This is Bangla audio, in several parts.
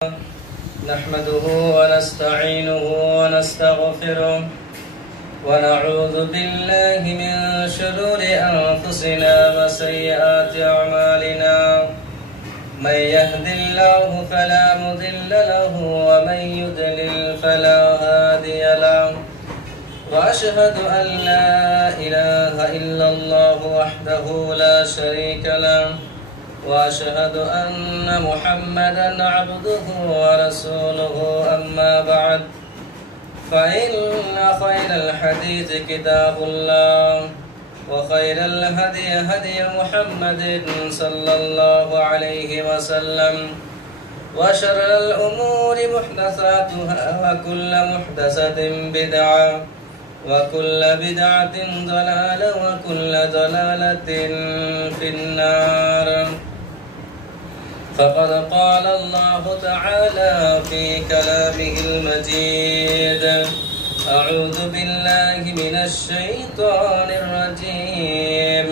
نحمده ونستعينه ونستغفره ونعوذ بالله من شرور أنفسنا وسيئات أعمالنا من يهد الله فلا مضل له ومن يضلل فلا هادي له وأشهد أن لا إله إلا الله وحده لا شريك له وأشهد أن محمدا عبده ورسوله أما بعد فإن خير الحديث كتاب الله وخير الهدي هدي محمد صلى الله عليه وسلم وشر الأمور محدثاتها وكل محدثة بدعة وكل بدعة ضلالة وكل ضلالة في النار فقد قال الله تعالى في كلامه المجيد أعوذ بالله من الشيطان الرجيم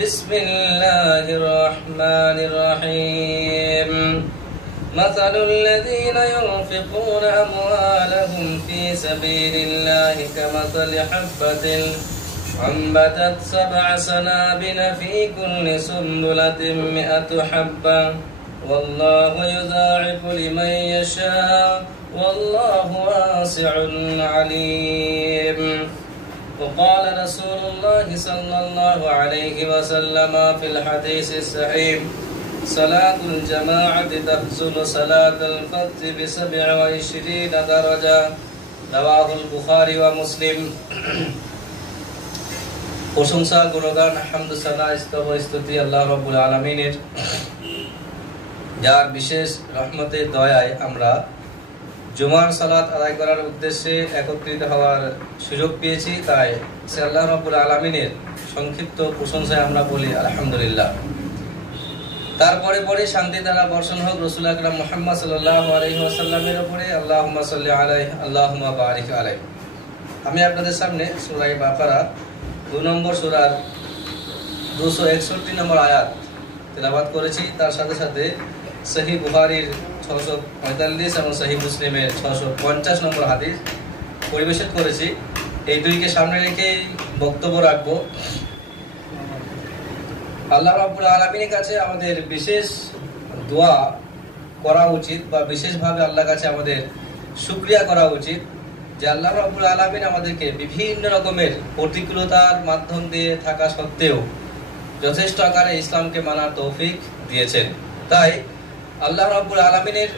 بسم الله الرحمن الرحيم مثل الذين ينفقون أموالهم في سبيل الله كمثل حبة أنبتت 7 سنابل في كل سنبلة 100 حبة والله يضاعف لمن يشاء والله واسع عليم وقال رسول الله صلى الله عليه وسلم في الحديث الصحيح صلاة الجماعة تفضل صلاة الفرد ب27 درجة رواه البخاري ومسلم প্রশংসা গুণগান হামদ সানা স্তুতি আল্লাহ রাব্বুল আলামিনের, যার বিশেষ রহমতে দয়ায় আমরা জুমার সালাত আদায় করার উদ্দেশ্যে একত্রিত হওয়ার সুযোগ পেয়েছি। তাই সে আল্লাহ রাব্বুল আলামিনের সংক্ষিপ্ত প্রশংসায় আমরা বলি আলহামদুলিল্লাহ। তারপরে পরে শান্তি দ্বারা বর্ষণ হোক রাসূল আকরাম মুহাম্মদ সাল্লাল্লাহু আলাইহি ওয়াসাল্লামের উপরে, আল্লাহুম্মা সাল্লি আলাইহি আল্লাহুম্মা বারিক আলাইহি। আমি আপনাদের সামনে সূরা বাকারা 2 নম্বর সূরার 261 নম্বর আয়াত তেলাওয়াত করেছি। তার সাথে সাথে সহিহ বুখারীর 645 এবং সহিহ মুসলিমের 650 নম্বর হাদিস পরিবেশন করেছি। এই দুইকে সামনে রেখে বক্তব্য রাখবো। আল্লাহ রাব্বুল আলামিনের কাছে আমাদের বিশেষ দোয়া করা উচিত বা বিশেষভাবে আল্লাহর কাছে আমাদের শুকরিয়া করা উচিত যে আল্লাহ রাব্বুল আলামিন আমাদেরকে বিভিন্ন রকমের প্রতিকূলতার মাধ্যম দিয়ে থাকা সত্ত্বেও যথেষ্ট আকারে ইসলামকে মানার তৌফিক দিয়েছেন। তাই আল্লাহ রাব্বুল আলামিনের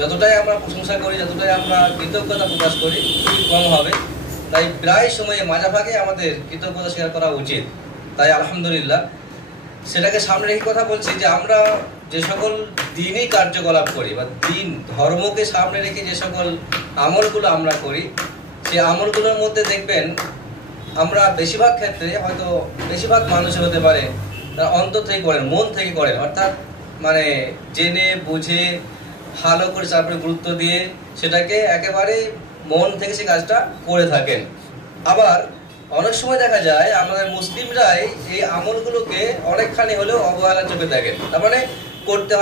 যতটাই আমরা প্রশংসা করি, যতটাই আমরা কৃতজ্ঞতা প্রকাশ করি খুবই কম হবে। তাই প্রায় সময়ে মাঝাভাগে আমাদের কৃতজ্ঞতা স্বীকার করা উচিত। তাই আলহামদুলিল্লাহ সেটাকে সামনে রেখে কথা বলছি যে আমরা যে সকল দিনই কার্যকলাপ করি বা দিন ধর্মকে সামনে রেখে যে সকল আমলগুলো আমরা করি, সেই আমলগুলোর মধ্যে দেখবেন আমরা বেশিরভাগ ক্ষেত্রে হয়তো বেশিরভাগ মানুষের হতে পারে তারা অন্তর থেকে করেন, মন থেকে করেন, অর্থাৎ মানে জেনে বুঝে ভালো করে তারপরে গুরুত্ব দিয়ে সেটাকে একেবারে মন থেকে সেই কাজটা করে থাকেন। আবার অনেক সময় দেখা যায় আমাদের মুসলিমরাই এই আমলগুলোকে অনেকখানি হলেও অবহেলার চোখে দেখেন। তার মানে করতে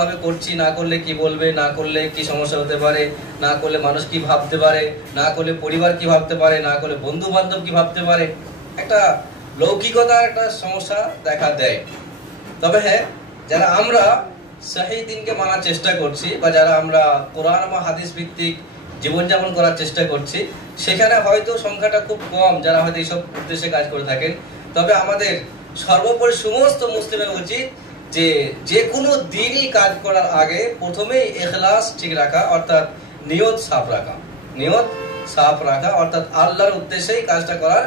হবে, করছি, না করলে কি বলবে, না করলে কি সমস্যা হতে পারে, না করলে মানুষ কি ভাবতে পারে, না করলে পরিবার কি ভাবতে পারে, না করলে বন্ধু বান্ধব কি ভাবতে পারে, একটা লৌকিকতার একটা সমস্যা দেখা দেয়। তবে হ্যাঁ, যারা আমরা সহিহ দ্বীনকে মানার চেষ্টা করছি বা যারা আমরা কোরআন বা হাদিস ভিত্তিক জীবনযাপন করার চেষ্টা করছি, সেখানে হয়তো সংখ্যাটা খুব কম যারা হয়তো এইসব উদ্দেশ্যে কাজ করে থাকেন। তবে আমাদের সর্বোপরি সমস্ত মুসলিমের উচিত যে যে কোনো দিনই কাজ করার আগে প্রথমেই ইখলাস ঠিক রাখা, অর্থাৎ নিয়ত সাফ রাখা, অর্থাৎ আল্লাহর উদ্দেশ্যেই কাজটা করার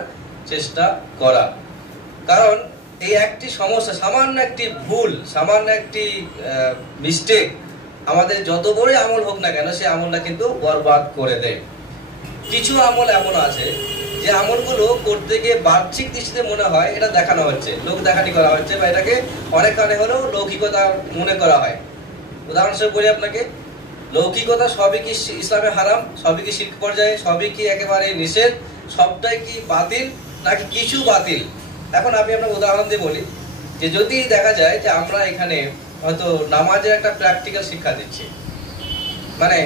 চেষ্টা করা। কারণ এই একটি সমস্যা, সামান্য একটি ভুল, সামান্য একটি মিস্টেক আমাদের যত বড়ই আমল হোক না কেন সেই আমলটা কিন্তু বরবাদ করে দেয়। কিছু আমল এমন আছে যে আমলগুলো করতে গিয়ে বাহ্যিক দৃষ্টিতে মনে হয় এটা দেখানো হচ্ছে, লোক দেখানি করা হচ্ছে বা এটাকে অনেকখানি হলেও লৌকিকতা মনে করা হয়। উদাহরণস্বরূপ বলি আপনাকে, লৌকিকতা সবই কি ইসলামে হারাম, সবই কি শিরক পর্যায়ে, সবই কি একেবারে নিষেধ, সবটাই কি বাতিল নাকি কিছু বাতিল? এখন আমি আপনাকে উদাহরণ দিয়ে বলি যে যদি দেখা যায় যে আমরা এখানে হয়তো নামাজের একটা প্র্যাকটিক্যাল শিক্ষা দিচ্ছি, মানে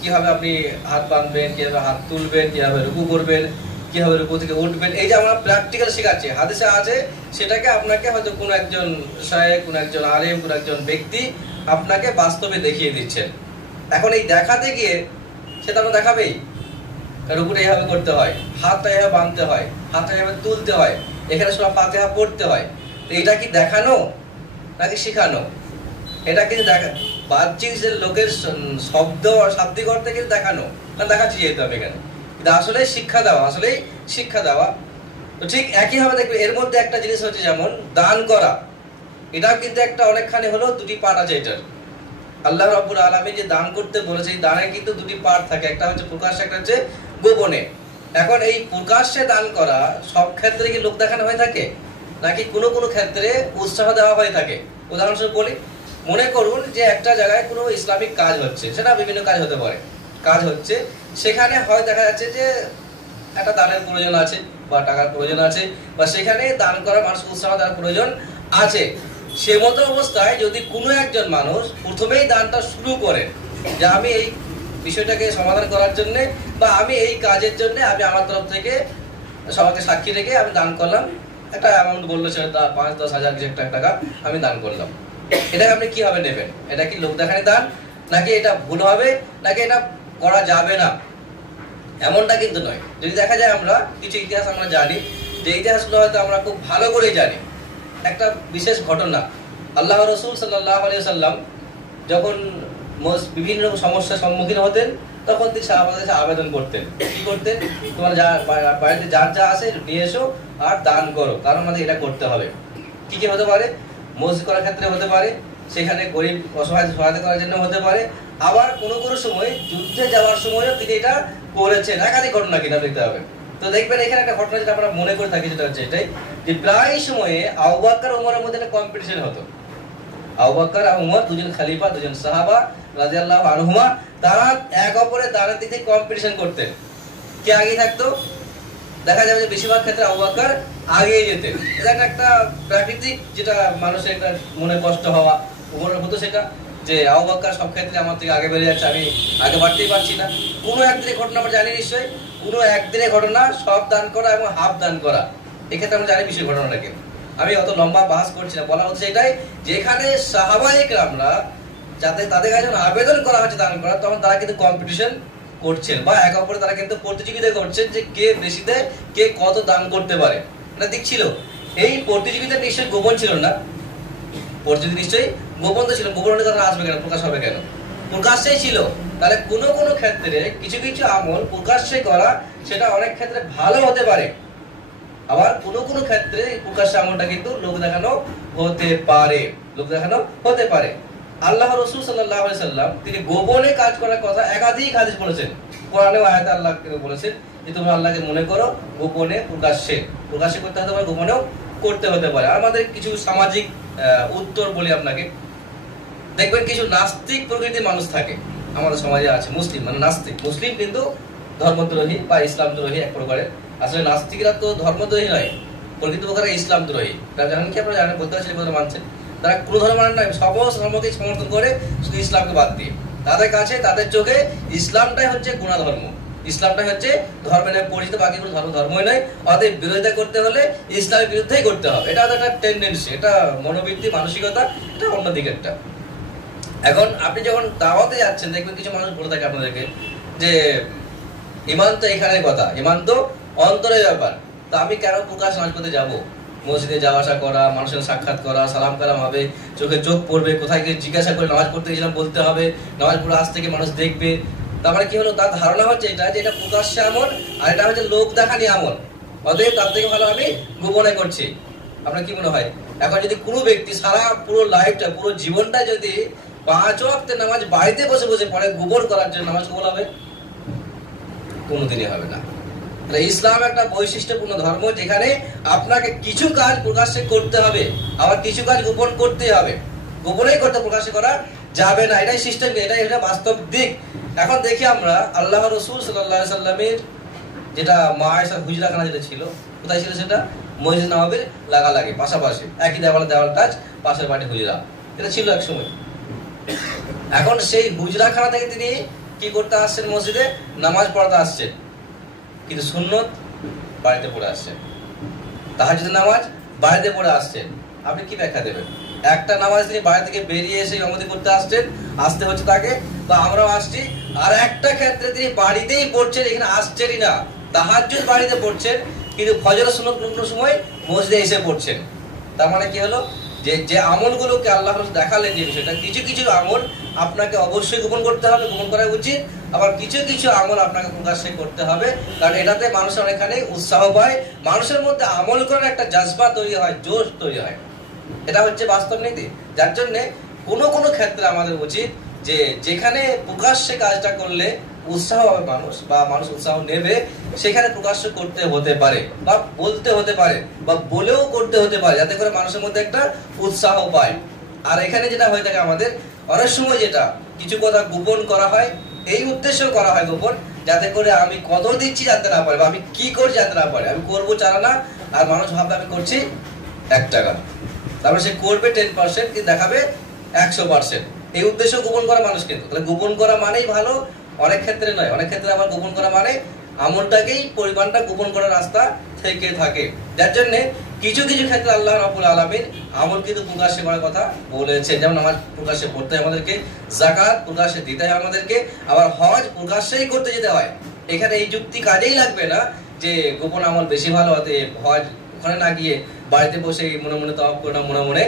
কিভাবে আপনি হাত বাঁধবেন, কিভাবে হাত তুলবেন, কিভাবে রুকু করবেন, কিভাবে রুকু থেকে উঠবেন, এই যে আমরা প্র্যাকটিক্যাল শেখাচ্ছি, হাদিসে আছে, সেটাকে আপনাকে হয়তো কোনো একজন শায়েখ, কোনো একজন আলেম, কোনো একজন ব্যক্তি আপনাকে বাস্তবে দেখিয়ে দিচ্ছেন। এখন এই দেখাতে গিয়ে সেটা আমরা দেখাবেই, রুকুটা এইভাবে করতে হয়, হাতটা এইভাবে বাঁধতে হয়, হাতটা এইভাবে তুলতে হয়, এখানে সূরা ফাতিহা পড়তে হয়। এটা কি দেখানো নাকি শেখানো? এটা কিন্তু দেখা বাহ্যিক যে লোকের শব্দ শাব্দিক অর্থে কিন্তু দেখানো, দেখাচ্ছি যেহেতু আমি এখানে, কিন্তু আসলে শিক্ষা দেওয়া, আসলেই শিক্ষা দেওয়া। তো ঠিক একই ভাবে দেখবে এর মধ্যে একটা জিনিস হচ্ছে যেমন দান করা, এটাও কিন্তু একটা অনেকখানি হলো দুটি পার্ট আছে এটার। আল্লাহ রাব্বুল আলামিন যে দান করতে বলেছে, এই দানের কিন্তু দুটি পার্ট থাকে, একটা হচ্ছে প্রকাশ্যে, একটা হচ্ছে গোপনে। এখন এই প্রকাশ্যে দান করা সব ক্ষেত্রে কি লোক দেখানো হয়ে থাকে, নাকি কোনো কোনো ক্ষেত্রে উৎসাহ দেওয়া হয়ে থাকে? উদাহরণস্বরূপ বলি, মনে করুন যে একটা জায়গায় কোনো ইসলামিক কাজ হচ্ছে, সেটা বিভিন্ন কাজ হতে পারে, কাজ হচ্ছে, সেখানে হয় দেখা যাচ্ছে যে একটা দানের প্রয়োজন আছে বা টাকার প্রয়োজন আছে, বা সেখানে দান করার মানুষ উৎসাহ দেওয়ার প্রয়োজন আছে। সে মতো অবস্থায় যদি কোনো একজন মানুষ প্রথমেই দানটা শুরু করে যে আমি এই বিষয়টাকে সমাধান করার জন্য বা আমি এই কাজের জন্য আমি আমার তরফ থেকে সবাইকে সাক্ষী রেখে আমি দান করলাম, একটা অ্যামাউন্ট বললো, সেটা 5-10 হাজার কিছু একটা টাকা আমি দান করলাম, এটাকে আপনি কিভাবে নেবেন? এটা কি লোক দেখানি দান, নাকি এটা ভুল হবে, নাকি এটা করা যাবে না? এমনটা কিন্তু নয়। যদি দেখা যায় আমরা কিছু ইতিহাস আমরা জানি, যে ইতিহাসগুলো হয়তো আমরা খুব ভালো করে জানি। একটা বিশেষ ঘটনা, আল্লাহ রাসূল সাল্লাল্লাহু আলাইহি ওয়াসাল্লাম যখন বিভিন্ন সমস্যার সম্মুখীন হতেন, তখন তিনি সাহাবাদের কাছে আবেদন করতেন, কি করতেন? তোমার যা বাড়িতে যার যা আছে নিয়ে এসো আর দান করো, কারণ আমাদের এটা করতে হবে। কি কি হতে পারে? মসজিদ করার ক্ষেত্রে হতে পারে, সেখানে গরিব অসহায় সহায়তা করার জন্য হতে পারে, আবার কোনো কোনো সময় যুদ্ধে যাওয়ার সময়ও তিনি এটা করেছেন। একাধিক ঘটনা কিনা দেখতে হবে। তো দেখবেন এখানে একটা ঘটনা যেটা আমরা মনে করে থাকি, সেটা হচ্ছে এটাই যে প্রায় সময়ে আবু বকর ওমরের মধ্যে একটা কম্পিটিশন হতো। আবু বকর আর ওমর দুজন খলিফা, দুজন সাহাবা রাদিয়াল্লাহু আনহুমা, তারা এক অপরের দানের দিকে কম্পিটিশন করতেন। কে আগে থাকতো? দেখা যাবে যে বেশিরভাগ ক্ষেত্রে আবু বকর আগেই যেতেন। এটা একটা প্রাকৃতিক, যেটা মানুষের একটা মনে কষ্ট হওয়া, ওমরের হতো সেটা, যে আবু বকর সব ক্ষেত্রে আমার থেকে আগে বেরিয়ে যাচ্ছে, আমি আগে বাড়তেই পারছি না। কোনো একদিনের ঘটনা আমরা জানি নিশ্চয়ই, কোনো একদিনের ঘটনা সব দান করা এবং হাফ দান করা, এক্ষেত্রে আমরা জানি বিশেষ ঘটনাটাকে। আমি অত লম্বা বাস করছি না, বলা হচ্ছে এটাই, যেখানে সাহাবায়ে কেরামরা যাতে তাদের কাছে আবেদন করা হচ্ছে দান করা, তখন তারা কিন্তু কম্পিটিশন করছেন, বা এক অপরে তারা কিন্তু প্রতিযোগিতা করছেন যে কে বেশি দেয়, কে কত দান করতে পারে। এটা দিক ছিল। এই প্রতিযোগিতা নিশ্চয়ই গোপন ছিল না, প্রতিযোগিতা নিশ্চয়ই গোপন তো ছিল। গোপন হলে তারা আসবে কেন, প্রকাশ হবে কেন? প্রকাশ্যেই ছিল। তাহলে কোনো কোনো ক্ষেত্রে কিছু কিছু আমল প্রকাশ্যে করা, সেটা অনেক ক্ষেত্রে ভালো হতে পারে, আবার কোনো কোনো ক্ষেত্রে প্রকাশ্য আমলটা কিন্তু লোক দেখানো হতে পারে, লোক দেখানো হতে পারে। আল্লাহ রাসূল সাল্লাল্লাহু আলাইহি সাল্লাম তিনি গোপনে কাজ করার কথা একাধিক হাদিস বলেছেন। কোরআনেও আয়াতে আল্লাহ বলেছেন যে তোমরা আল্লাহকে মনে করো গোপনে প্রকাশ্যে, প্রকাশ্যে করতে হতে পারে, গোপনেও করতে হতে পারে। আমাদের কিছু সামাজিক উত্তর বলি আপনাকে। দেখবেন কিছু নাস্তিক প্রকৃতির মানুষ থাকে আমাদের সমাজে আছে, মুসলিম মানে নাস্তিক, মুসলিম কিন্তু ধর্মদ্রোহী বা ইসলামদ্রোহী এক প্রকারের। আসলে নাস্তিকরা তো ধর্মদ্রোহী নয়, প্রকৃত প্রকারে ইসলামদ্রোহী। তারা জানেন কি, আপনারা জানেন, বলতে পারছেন কথা মানছেন, তারা কোনো ধর্ম মানে নয়, সমস্ত ধর্মকে সমর্থন করে, শুধু ইসলামকে বাদ দিয়ে। তাদের কাছে, তাদের চোখে ইসলামটাই হচ্ছে গুণা ধর্ম, ইসলামটাই হচ্ছে ধর্মের নামে পরিচিত, বাকি কোনো ধর্মই নয়। অতএব বিরোধিতা করতে হলে ইসলামের বিরুদ্ধেই করতে হবে। এটা একটা টেন্ডেন্সি, এটা মনোবৃত্তি, মানসিকতা, এটা অন্যদিকেরটা। এখন আপনি যখন দাওয়াতে যাচ্ছেন, দেখবেন কিছু মানুষ বলে থাকে আপনাদেরকে যে ইমান তো এখানের কথা, ইমান তো অন্তরের ব্যাপার, তো আমি কেন প্রকাশ নামাজ পড়তে যাবো? মসজিদে যাওয়া আসা করা, মানুষের সাক্ষাৎ করা, সালাম কালাম হবে, চোখে চোখ পড়বে, কোথায় গিয়ে জিজ্ঞাসা করে নামাজ পড়তে গেছিলাম বলতে হবে, নামাজ পড়ে আজ থেকে মানুষ দেখবে। তারপরে কি হলো, তার ধারণা হচ্ছে এটা যে এটা প্রকাশ্যে আমল, আর এটা হচ্ছে লোক দেখানি আমল, অতএব তার থেকে ভালো আমি গোপনে করছি। আপনার কি মনে হয়, এখন যদি কোনো ব্যক্তি সারা পুরো লাইফটা, পুরো জীবনটা যদি 5 ওয়াক্তের নামাজ বাড়িতে বসে বসে পড়ে গোপন করার জন্য, নামাজ কবুল হবে? কোনোদিনই হবে না। ইসলাম একটা বৈশিষ্ট্যপূর্ণ ধর্ম, যেখানে আপনাকে কিছু কাজ প্রকাশ্যে করতে হবে, আবার কিছু কাজ গোপন করতে হবে। গোপনেই করতে, প্রকাশ্যে করা যাবে না। এটাই সিস্টেম, এটা বাস্তব দিক। এখন দেখি আমরা আল্লাহ রাসূল সাল্লাল্লাহু আলাইহি সাল্লামের যেটা মা আয়েশার হুজরাখানা যেটা ছিল, কোথায় ছিল সেটা? মসজিদ নববীর লাগালাগি, পাশাপাশি, একই দেওয়াল টাচ, পাশের বাড়ি হুজরা, এটা ছিল এক সময়। এখন সেই হুজরাখানা থেকে তিনি কি করতে আসছেন? মসজিদে নামাজ পড়াতে আসছেন, কিন্তু সুন্নত বাড়িতে পড়ে আসছেন। তাহাজ্জুদের নামাজ বাড়িতে পড়ে আসছেন। আপনি কি ব্যাখ্যা দেবেন? একটা নামাজ তিনি বাড়ি থেকে বেরিয়ে এসে ইমামতি করতে আসছেন, আসতে হচ্ছে তাকে, বা আমরাও আসছি। আর একটা ক্ষেত্রে তিনি বাড়িতেই পড়ছেন, এখানে আসছেনই না, তাহাজ্জুদ বাড়িতে পড়ছেন, কিন্তু ফজর সুন্নত কোন সময় মসজিদে এসে পড়ছেন। তার মানে কি হলো? যে আমলগুলোকে আল্লাহ দেখালেন, যে বিষয়টা কিছু কিছু আমল আপনাকে অবশ্যই গোপন করতে হবে, গোপন করা উচিত, আবার কিছু কিছু আমল আপনাকে প্রকাশ্যে করতে হবে, কারণ এটাতে মানুষের অনেকখানি উৎসাহ পায়, মানুষের মধ্যে আমল করার একটা জজবা তৈরি হয়, জোশ তৈরি হয়। এটা হচ্ছে বাস্তব নীতি। যার জন্য কোনো কোনো ক্ষেত্রে আমাদের উচিত যে যেখানে প্রকাশ্যে কাজটা করলে উৎসাহ হবে মানুষ, বা মানুষ উৎসাহ নেবে, সেখানে প্রকাশ্য করতে হতে পারে, বা বলতে হতে পারে, বা বলেও করতে হতে পারে, যাতে করে মানুষের মধ্যে একটা উৎসাহ পায়। আর এখানে যেটা হয়ে থাকে আমাদের অনেক সময়, যেটা কিছু কথা গোপন করা হয়, এই উদ্দেশ্য করা হয় গোপন, যাতে করে আমি কত দিচ্ছি জানতে না পারে, বা আমি কি করছি জানতে না পারে। আমি করবো চালানা, আর মানুষ ভাববে আমি করছি 1 টাকা, তারপর সে করবে 10%, কিন্তু দেখাবে 100%। এই উদ্দেশ্য গোপন করা মানুষ, কিন্তু তাহলে গোপন করা মানেই ভালো, অনেক ক্ষেত্রে নয়। অনেক ক্ষেত্রে আবার গোপন করা মানে আমলটাকেই, পরিমাণটা গোপন করার রাস্তা থেকে থাকে। যার জন্য কিছু কিছু ক্ষেত্রে আল্লাহ রাব্বুল আলামিন আমল কিন্তু প্রকাশ্যে করার কথা বলেছেন। যেমন নামাজ প্রকাশ্যে পড়তে হয় আমাদেরকে, যাকাত প্রকাশ্যে দিতে হয় আমাদেরকে, আবার হজ প্রকাশ্যেই করতে যেতে হয়। এখানে এই যুক্তি কাজেই লাগবে না যে গোপন আমল বেশি ভালো, হতে হজ ওখানে না গিয়ে বাড়িতে বসে মনে মনে তাওয়াফ করে না, মনে মনে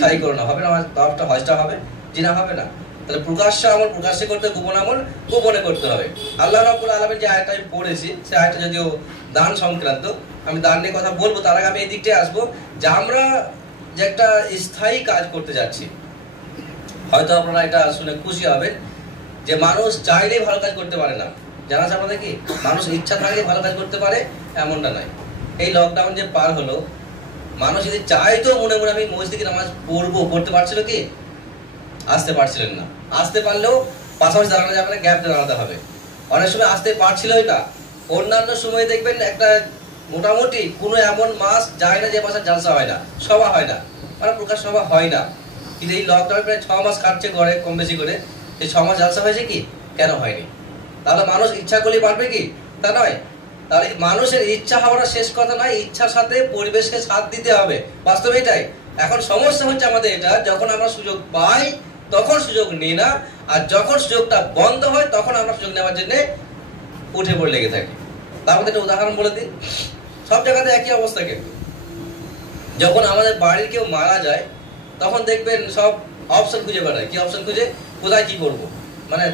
সাই করে না, হবে না তাওয়াফটা, হজটা হবে? জি না, হবে না। তাহলে প্রকাশ্য আমল প্রকাশ্যে করতে, গোপন আমল গোপনে করতে হবে। আল্লাহ রাব্বুল আলামিন যে আয়াতটা আমি পড়েছি, সেই আয়াতটা যদিও দান সংক্রান্ত, আমি দান নিয়ে কথা বলবো, তার আগে আমি এই দিকটায় আসবো যে আমরা যে একটা স্থায়ী কাজ করতে যাচ্ছি। হয়তো আপনারা এটা শুনে খুশি হবেন যে মানুষ চাইলেই ভালো কাজ করতে পারে না। জানা আছে আপনাদের কি? মানুষ ইচ্ছা থাকলে ভালো কাজ করতে পারে, এমনটা নয়। এই লকডাউন যে পার হলো, মানুষ যদি চাইতো মনে মনে আমি মসজিদে নামাজ পড়তে পারছিল কি? আসতে পারছিলেন না। আসতে পারলেও পাশাপাশি দাঁড়ানো যাবে না, গ্যাপ দাঁড়াতে হবে। অনেক সময় আসতে পারছিলই না। অন্যান্য সময় দেখবেন একটা মোটামুটি কোনো এমন মাস যায় না যে মাসে জালসা হয় না, সভা হয় না, মানে প্রকাশ সভা হয় না। কিন্তু এই লকডাউন প্রায় 6 মাস কাটছে ঘরে, কম বেশি করে। এই 6 মাস জালসা হয়েছে কি? কেন হয়নি? তাহলে মানুষ ইচ্ছা করলে পারবে কি? তা নয়। তাহলে মানুষের ইচ্ছা হওয়াটা শেষ কথা নয়, ইচ্ছার সাথে পরিবেশকে সাথ দিতে হবে। বাস্তবে এটাই। এখন সমস্যা হচ্ছে আমাদের এটা, যখন আমরা সুযোগ পাই তখন সুযোগ নিই না, আর যখন সুযোগটা বন্ধ হয় তখন আমরা সুযোগ নেওয়ার জন্য উঠে পড়ে লেগে থাকি। তার মধ্যে একটা উদাহরণ বলে দিই। সব জায়গাতে একই অবস্থা, কিন্তু যখন আমাদের বাড়ির কেউ মারা যায় তখন দেখবেন সব অপশন খুঁজে বেড়ায়। কি অপশন খুঁজে? কোথায় কি করবো, মানে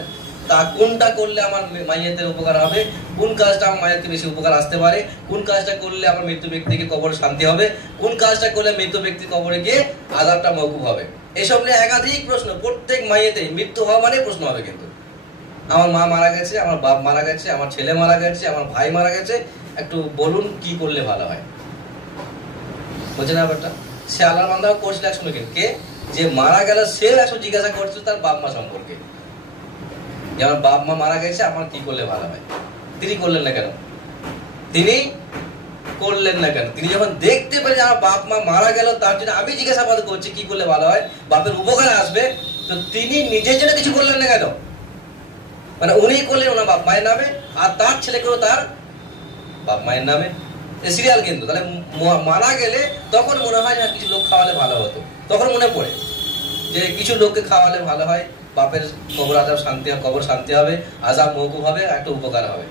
তা কোনটা করলে আমার মাইয়াতের উপকার হবে, কোন কাজটা আমার মায়েরকে বেশি উপকার আসতে পারে, কোন কাজটা করলে আমার মৃত্যু ব্যক্তিকে কবরে শান্তি হবে, কোন কাজটা করলে মৃত্যু ব্যক্তির কবরে গিয়ে আযাবটা মওকুফ হবে। এসব নিয়ে একাধিক প্রশ্ন। প্রত্যেক মাইয়াতে মৃত্যু হওয়া মানে প্রশ্ন হবে, কিন্তু আমার মা মারা গেছে, আমার বাপ মারা গেছে, আমার ছেলে মারা গেছে, আমার ভাই মারা গেছে, একটু বলুন কি করলে ভালো হয়। বুঝছে না ব্যাপারটা? সে আল্লাহর বান্দা করছিল একসময়, কিন্তু কে যে মারা গেল সে একসময় জিজ্ঞাসা করছিল তার বাপ মা সম্পর্কে, যে আমার বাপ মা মারা গেছে, আমার কি করলে ভালো হয়। তিনি করলেন না কেন? তিনি করলেন না কেন? তিনি যখন দেখতে পেলেন আমার বাপ মা মারা গেল, তার জন্য আমি জিজ্ঞাসাবাদ করছি কি করলে ভালো হয়, বাপের উপকারে আসবে, তো তিনি নিজের জন্য কিছু করলেন না কেন? মানে উনি করলেন ওনার বাপ মায়ের নামে, আর তার ছেলে করলো তার বাপ মায়ের নামে। সিরিয়াল। কিন্তু তাহলে মারা গেলে তখন মনে হয় না কিছু লোক খাওয়ালে ভালো হতো, তখন মনে পড়ে যে কিছু লোককে খাওয়ালে ভালো হয়, বাপের কবর আযাব শান্তি, কবর শান্তি হবে, আযাব মওকুফ হবে, একটা উপকার হবে।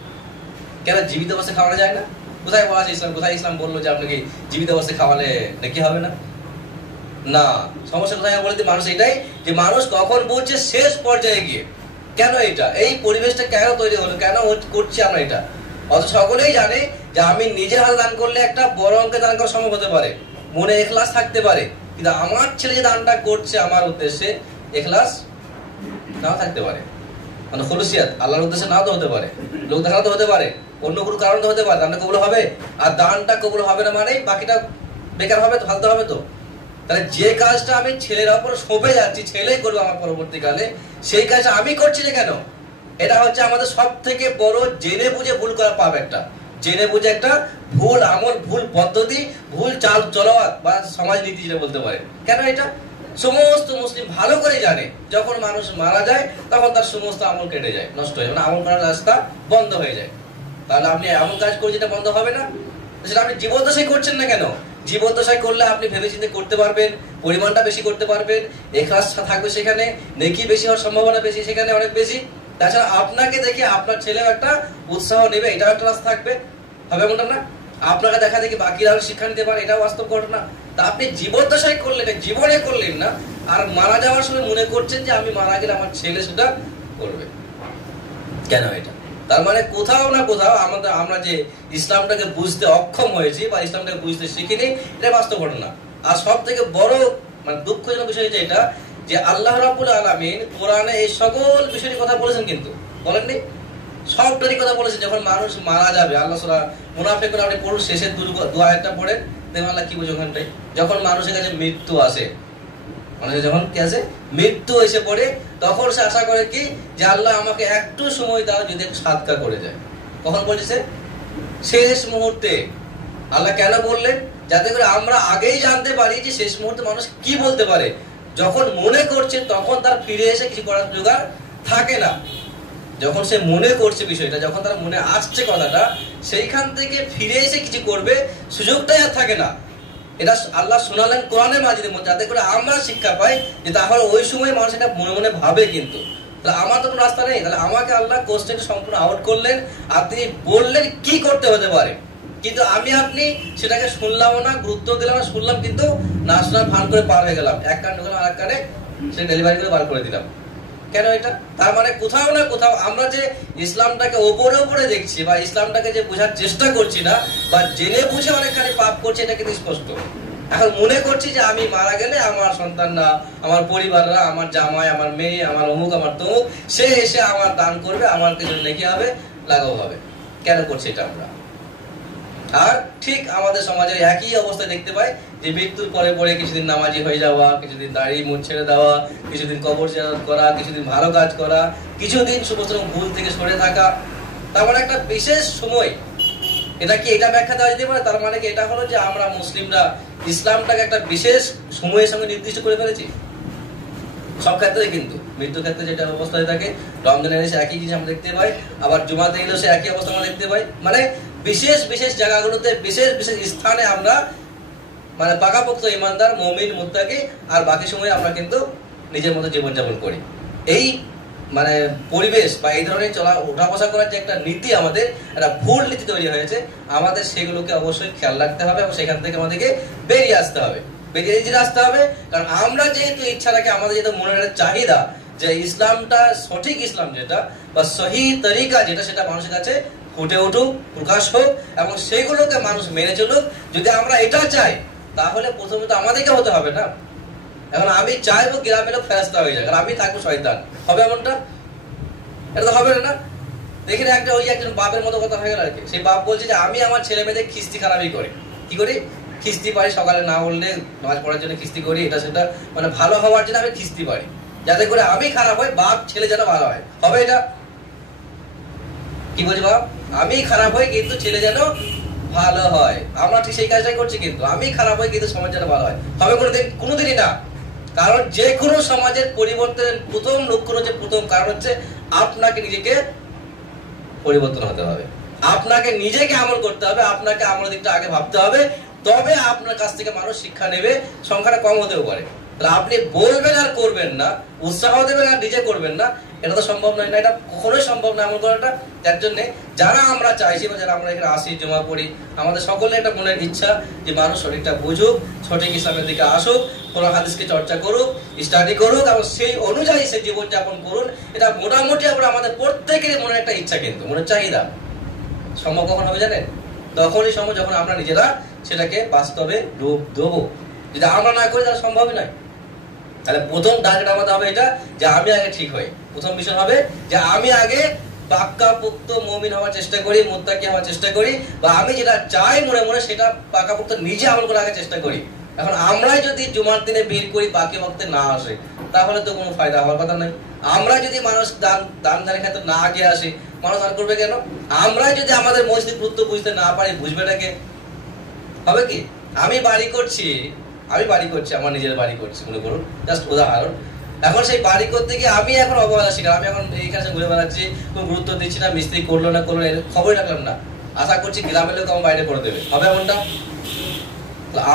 কেন জীবিত অবস্থায় খাওয়ানো যায় না? কোথায় বলা আছে ইসলাম? কোথায় ইসলাম বললো যে আপনাকে জীবিত অবস্থায় খাওয়ালে নাকি হবে না? না। সমস্যা কোথায় বলে দিই, মানুষ এটাই যে মানুষ কখন বুঝছে শেষ পর্যায়ে গিয়ে। কেন এটা? এই পরিবেশটা কেন তৈরি হলো, কেন করছি আমরা এটা? অত সকলেই জানে যে আমি নিজের হাতে দান করলে একটা বড় অঙ্কে দান করা সম্ভব হতে পারে, মনে ইখলাস থাকতে পারে, কিন্তু আমার ছেলে যে দানটা করছে আমার উদ্দেশ্যে, ইখলাস নাও থাকতে পারে, মানে খুলুসিয়াত আল্লাহর উদ্দেশ্যে নাও তো হতে পারে, লোক দেখানো তো হতে পারে, অন্য কোনো কারণ তো হতে পারে। দানটা কবুল হবে, আর দানটা কবুল হবে না মানে বাকিটা বেকার হবে, তো ফালতু হবে। তো তাহলে যে কাজটা আমি ছেলের উপর সঁপে যাচ্ছি, ছেলেই করবো আমার পরবর্তীকালে, সেই কাজটা আমি করছি না কেন? এটা হচ্ছে আমাদের সব থেকে বড় জেনে বুঝে ভুল করা পাপ। একটা জেনে বুঝে একটা ভুল আমল, ভুল পদ্ধতি, ভুল চাল চলওয়াত বা সমাজ নীতি যেটা বলতে পারে। কেন এটা? সমস্ত মুসলিম ভালো করে জানে যখন মানুষ মারা যায় তখন তার সমস্ত আমল কেটে যায়, নষ্ট হয়ে যায়, আমল করার রাস্তা বন্ধ হয়ে যায়। তাহলে আপনি এমন কাজ করে যেটা বন্ধ হবে না, সেটা আপনি জীবদ্দশায় করছেন না কেন? জীবদ্দশায় করলে আপনি ভেবেচিন্তে করতে পারবেন, পরিমাণটা বেশি করতে পারবেন, ইখলাস থাকবে সেখানে, নেকি বেশি হওয়ার সম্ভাবনা বেশি সেখানে, অনেক বেশি। তাছাড়া আপনাকে দেখে আপনার ছেলেও একটা উৎসাহ নেবে, এটাও একটা রাস্তা থাকবে, হবে এমনটা না? আপনাকে দেখা দেখি বাকিরাও শিক্ষা নিতে পারে, এটাও বাস্তব ঘটনা। তা আপনি জীবদ্দশায় করলেন, জীবনে করলেন না, আর মারা যাওয়ার সময় মনে করছেন যে আমি মারা গেলে আমার ছেলে সেটা করবে। কেন এটা? তার মানে কোথাও না কোথাও আমরা যে ইসলামটাকে বুঝতে অক্ষম হয়েছি বা ইসলামটাকে বুঝতে শিখিনি, এটা বাস্তব ঘটনা। আর সব থেকে বড় মানে দুঃখজনক বিষয় এটা যে আল্লাহ রাব্বুল আলামিন কোরআনে এই সকল বিষয়ের কথা বলেছেন, কিন্তু বলেননি সবটারই কথা বলেছেন। যখন মানুষ মারা যাবে, আল্লাহ সূরা মুনাফিকুন আপনি পড়ুন, শেষের দু আয়াতটা পড়েন, দেখুন আল্লাহ কি বলছে ওখানটায়। যখন মানুষের কাছে মৃত্যু আসে, মানুষের যখন কি আছে মৃত্যু এসে পড়ে, তখন সে আশা করে কি যে আল্লাহ আমাকে একটু সময় দাও, যদি একটু সাদকা করে যায়। কখন বলছে? শেষ মুহূর্তে। আল্লাহ কেন বললেন? যাতে করে আমরা আগেই জানতে পারি যে শেষ মুহূর্তে মানুষ কি বলতে পারে। যখন মনে করছে তখন তার ফিরে এসে কিছু করার জোগাড় থাকে না। যখন সে মনে করছে বিষয়টা, যখন তার মনে আসছে কথাটা, সেইখান থেকে ফিরে এসে কিছু করবে সুযোগটাই আর থাকে না। এটা আল্লাহ শোনালেন কোরআনের মাঝিদের মধ্যে, যাতে করে আমরা শিক্ষা পাই যে তাহলে ওই সময় মানুষ এটা মনে মনে ভাবে। কিন্তু তাহলে আমার তো কোনো রাস্তা নেই, তাহলে আমাকে আল্লাহ কোশ্চেনটা সম্পূর্ণ আউট করলেন আর তিনি বললেন কি করতে হতে পারে। কিন্তু আমি আপনি সেটাকে শুনলাম না, গুরুত্ব দিলাম না, শুনলাম কিন্তু না শোনার ভান করে পার হয়ে গেলাম, এক কান ঢুকলাম আর এক কানে সে ডেলিভারি করে বার করে দিলাম। কেন এটা? তার মানে কোথাও না কোথাও আমরা যে ইসলামটাকে ওপরে ওপরে দেখছি বা ইসলামটাকে যে বোঝার চেষ্টা করছি না, বা জেনে বুঝে অনেকখানি পাপ করছি, এটা কিন্তু স্পষ্ট। এখন মনে করছি যে আমি মারা গেলে আমার সন্তানরা, আমার পরিবাররা, আমার জামাই, আমার মেয়ে, আমার অমুক, আমার তমুক, সে এসে আমার দান করবে, আমার কিছু নেকি হবে, লাঘব হবে। কেন করছি এটা আমরা? আর ঠিক আমাদের সমাজের একই অবস্থা দেখতে পাই যে মৃত্যুর পরে পরে কিছুদিন নামাজি হয়ে যাওয়া, কিছুদিন দাড়ি মুখ ছেড়ে দেওয়া, কিছুদিন কবর জিয়ারত করা, কিছুদিন ভালো কাজ করা, কিছুদিন সমস্ত ভুল থেকে সরে থাকা। তার মানে একটা বিশেষ সময়। এটা কি এটা ব্যাখ্যা দেওয়া যেতে পারে? তার মানে কি এটা হলো যে আমরা মুসলিমরা ইসলামটাকে একটা বিশেষ সময়ের সঙ্গে নির্দিষ্ট করে ফেলেছি সব ক্ষেত্রে। কিন্তু মৃত্যুর ক্ষেত্রে যেটা অবস্থা হয়ে থাকে, রমজানে এসে একই জিনিস আমরা দেখতে পাই, আবার জুমাতে এলেও সে একই অবস্থা আমরা দেখতে পাই। মানে বিশেষ বিশেষ জায়গাগুলোতে, বিশেষ বিশেষ স্থানে আমরা মানে পাকাপোক্ত ইমানদার, মুমিন, মুত্তাকি, আর বাকি সময় আমরা কিন্তু নিজের মতো জীবনযাপন করি। এই মানে পরিবেশ বা এই ধরনের চলা ওঠা বসা করার যে একটা নীতি, আমাদের একটা ভুল নীতি তৈরি হয়েছে, আমাদের সেগুলোকে অবশ্যই খেয়াল রাখতে হবে এবং সেখান থেকে আমাদেরকে বেরিয়ে আসতে হবে, বেরিয়ে আসতে হবে। কারণ আমরা যেহেতু ইচ্ছা রাখি, আমাদের যেহেতু মনের একটা চাহিদা যে ইসলামটা সঠিক ইসলাম যেটা বা সহি তরিকা যেটা, সেটা মানুষের কাছে ফুটে উঠুক, প্রকাশ হোক এবং সেগুলোকে মানুষ মেনে চলুক। যদি আমরা এটা চাই, তাহলে প্রথমত আমাদেরকে হতে হবে না। এখন আমি চাইবো গ্রামের লোক ফেরেশতা হয়ে যায়, আমি থাকবো শয়তান, হবে এমনটা? এটা তো হবে না। দেখেন একটা ওই একজন বাপের মতো কথা হয়ে গেল আর কি। সেই বাপ বলছে যে আমি আমার ছেলে মেয়েদের খিস্তি খারাপই করি। কি করি? খিস্তি পারি, সকালে না বললে নামাজ পড়ার জন্য খিস্তি করি, এটা সেটা, মানে ভালো হওয়ার জন্য আমি খিস্তি পারি, যাতে করে আমি খারাপ হয়, বাপ ছেলে যেন ভালো হয়। হবে এটা? কি বলছি বাপ? আমি খারাপ হই কিন্তু ছেলে যেন ভালো হয়। আমরা ঠিক সেই কাজটাই করছি, কিন্তু আমি খারাপ হই কিন্তু সমাজ যেন ভালো হয়। হবে কোনোদিনই না। কারণ যে কোনো সমাজের পরিবর্তনের প্রথম লক্ষণ হচ্ছে, প্রথম কারণ হচ্ছে আপনাকে নিজেকে পরিবর্তন হতে হবে, আপনাকে নিজেকে আমল করতে হবে, আপনাকে আমলের দিকটা আগে ভাবতে হবে, তবে আপনার কাছ থেকে মানুষ শিক্ষা নেবে। সংখ্যাটা কম হতেও পারে। তাহলে আপনি বলবেন আর করবেন না, উৎসাহ দেবেন আর নিজে করবেন না, এটা তো সম্ভব নয় না, এটা কখনোই সম্ভব না আমল করাটা। যার জন্য যারা আমরা চাইছি বা যারা আমরা এখানে আসি, জমা পড়ি, আমাদের সকলের একটা মনের ইচ্ছা যে মানুষ সঠিকটা বুঝুক, সঠিক ইসলামের দিকে আসুক, কোরআন হাদিসকে চর্চা করুক, স্টাডি করুক এবং সেই অনুযায়ী সে জীবনযাপন করুন। এটা মোটামুটি আমরা আমাদের প্রত্যেকেরই মনের একটা ইচ্ছা, কিন্তু মনের চাহিদা। সম্ভব কখন হবে জানেন? তখনই সম্ভব যখন আমরা নিজেরা সেটাকে বাস্তবে রূপ দেবো। যদি আমরা না করি তাহলে সম্ভবই নয়। তাহলে প্রথম টার্গেট আমাদের হবে এটা যে আমি আগে ঠিক হই। প্রথম বিষয় হবে যে আমি আগে পাকাপোক্ত মুমিন হওয়ার চেষ্টা করি, মুত্তাকি হওয়ার চেষ্টা করি, বা আমি যেটা চাই মনে মনে সেটা পাকাপোক্ত নিজে আমল করার আগে চেষ্টা করি। এখন আমরাই যদি জুমার দিনে ভিড় করি, বাকি বক্তে না আসে, তাহলে তো কোনো ফায়দা হওয়ার কথা নয়। আমরা যদি মানুষ দান ধানের ক্ষেত্রে না আগে আসি, মানুষ দান করবে কেন? আমরাই যদি আমাদের মসজিদ গুরুত্ব বুঝতে না পারি, বুঝবে নাকি? হবে কি? আমি বাড়ি করছি, আমি বাড়ি করছি, আমার নিজের বাড়ি করছি মনে করুন, জাস্ট উদাহরণ। এখন সেই বাড়ি করতে গিয়ে আমি এখন অবহেলা শিকার, আমি এখন এইখানে ঘুরে বেড়াচ্ছি, কোনো গুরুত্ব দিচ্ছি না, মিস্ত্রি করলো না করলো খবরই রাখলাম না, আশা করছি গ্রামের লোক আমার বাইরে করে দেবে, হবে এমনটা?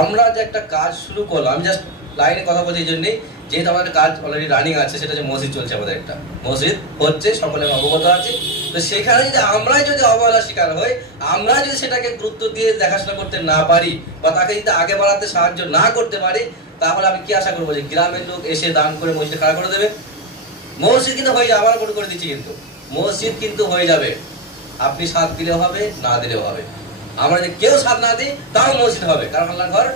আমরা যে একটা কাজ শুরু করলাম, আমি জাস্ট লাইনে কথা বলছি এই জন্যই, যেহেতু আমাদের কাজ অলরেডি রানিং আছে, সেটা হচ্ছে মসজিদ চলছে, আমাদের একটা মসজিদ হচ্ছে, সকলে অবগত আছে। তো সেখানে যদি আমরাই যদি অবহেলার শিকার হই, আমরা যদি সেটাকে গুরুত্ব দিয়ে দেখাশোনা করতে না পারি, বা তাকে যদি আগে বাড়াতে সাহায্য না করতে পারি, তাহলে আমি কি আশা করবো যে গ্রামের লোক এসে দান করে মসজিদ খাড়া করে দেবে? মসজিদ কিন্তু হয়ে যাবে, আবার করে দিচ্ছি, কিন্তু মসজিদ কিন্তু হয়ে যাবে, আপনি সাথ দিলেও হবে, না দিলেও হবে। আমরা যদি কেউ সাথ না দিই তাও মসজিদ হবে, কারণ আল্লাহর ঘর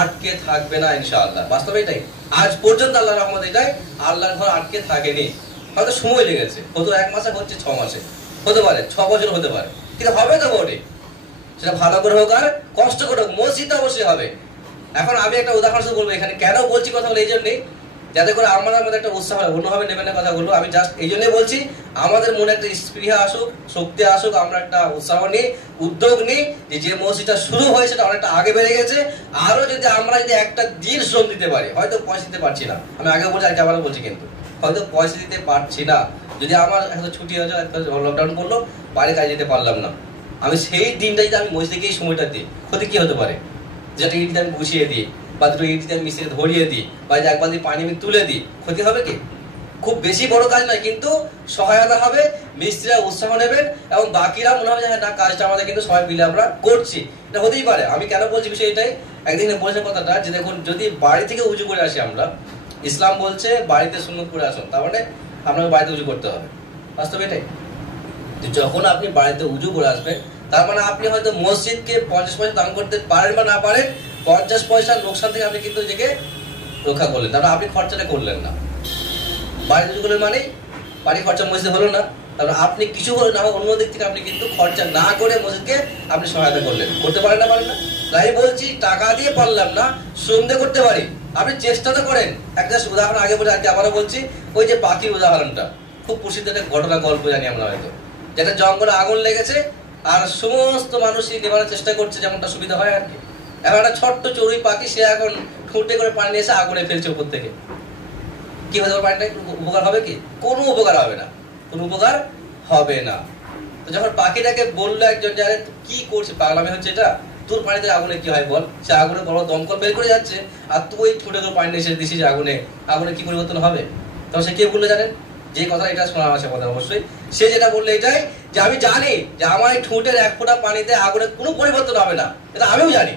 আটকে থাকবে না ইনশাআল্লাহ। বাস্তবে এটাই, আজ পর্যন্ত আল্লাহর রহমত এটাই, আল্লাহর ঘর আটকে থাকেনি। হয়তো সময় লেগেছে, হয়তো 1 মাসে হচ্ছে, 6 মাসে হতে পারে, 6 বছর হতে পারে, কিন্তু হবে তো বটে। সেটা ভালো করে হোক আর কষ্ট করে হোক, মসজিদটা অবশ্যই হবে। এখন আমি একটা উদাহরণ বলবো এখানে, কেন বলছি কথা বলে এই জন্যই, যাতে করে আমাদের মধ্যে একটা উৎসাহ হয়, অন্যভাবে নেবেন না কথাগুলো। আমি জাস্ট এই জন্যই বলছি, আমাদের মনে একটা স্পৃহা আসুক, শক্তি আসুক, আমরা একটা উৎসাহ নিই, উদ্যোগ নিই, যে মসজিদটা শুরু হয়েছে সেটা অনেকটা আগে বেড়ে গেছে। আরো যদি আমরা যদি একটা দিন শ্রম দিতে পারি, হয়তো পয়সা দিতে পারছি না, আমি আগে বলছি, আজকে আবারও বলছি, কিন্তু হয়তো পয়সা দিতে পারছি না, যদি আমার হয়তো ছুটি হয়েছে, লকডাউন করলো, বাইরে কাজে যেতে পারলাম না, আমি সেই দিনটা যদি আমি মসজিদে গিয়ে সময়টা দিই, ক্ষতি কি হতে পারে? যেটা ইট আমি গুছিয়ে দিই, বা দুটো ইট আমি মিশিয়ে ধরিয়ে দিই, বা এক বালতি পানি আমি তুলে দিই, ক্ষতি হবে কি? খুব বেশি বড় কাজ নয়, কিন্তু সহায়তা হবে, মিস্ত্রিরা উৎসাহ নেবেন, এবং বাকিরা মনে হবে যে না, কাজটা আমাদের কিন্তু সবাই মিলে আমরা করছি। এটা হতেই পারে। আমি কেন বলছি বিষয় এটাই, একদিন বলেছেন কথাটা, যে দেখুন, যদি বাড়ি থেকে উঁচু করে আসি আমরা, ইসলাম বলছে বাড়িতে সুন্নত করে আসুন, তার মানে আপনাকে বাড়িতে উঁচু করতে হবে। বাস্তবে এটাই, যখন আপনি বাড়িতে উঁচু করে আসবেন, তার মানে আপনি হয়তো মসজিদকে 50 পয়সা দান করতে পারেন বা না পারেন, 50 পয়সার লোকসান থেকে আপনি কিন্তু নিজেকে রক্ষা করলেন, তারপরে আপনি খরচাটা করলেন না। বাড়ি উঁচু করলেন মানে বাড়ি খরচা মসজিদে হলো না, তারপরে আপনি কিছু হলো না, অন্য দিক থেকে আপনি কিন্তু খরচা না করে মসজিদকে আপনি সহায়তা করলেন। করতে পারেন না? পারেন না। তাই বলছি, টাকা দিয়ে পারলাম না, শ্রম দিয়ে করতে পারি, আপনি চেষ্টা তো করেন। একটা উদাহরণ আগে বলে আজকে আবারও বলছি, ওই যে পাখির উদাহরণটা, খুব প্রসিদ্ধ একটা ঘটনা, গল্প জানি আমরা হয়তো, যেটা জঙ্গলে আগুন লেগেছে আর সমস্ত মানুষই নেবার চেষ্টা করছে, যেমনটা সুবিধা হয় আর কি। এখন একটা ছোট্ট চড়ুই পাখি, সে এখন ঠুঁটে করে পানি এসে আগুনে ফেলছে উপর থেকে। কি হতে পারে? পানিটা উপকার হবে কি? কোনো উপকার হবে না, কোনো উপকার হবে না। তো যখন পাখিটাকে বললো একজন, যে আরে কি করছে, পাগলামি হচ্ছে এটা, তোর পানিতে আগুনে কি হয় বল? সে আগুনে বড় দমকল বের করে যাচ্ছে, আর তুই ঠুঁটে করে পানি এসে দিছিস আগুনে, আগুনে কি পরিবর্তন হবে? তখন সে কে বললো জানেন? যে কথা, এটা শোনা আছে কথা অবশ্যই, সে যেটা বললো এটাই, যে আমি জানি যে আমার এই ঠুঁটের 1 ফোঁটা পানিতে আগুনে কোনো পরিবর্তন হবে না, এটা আমিও জানি।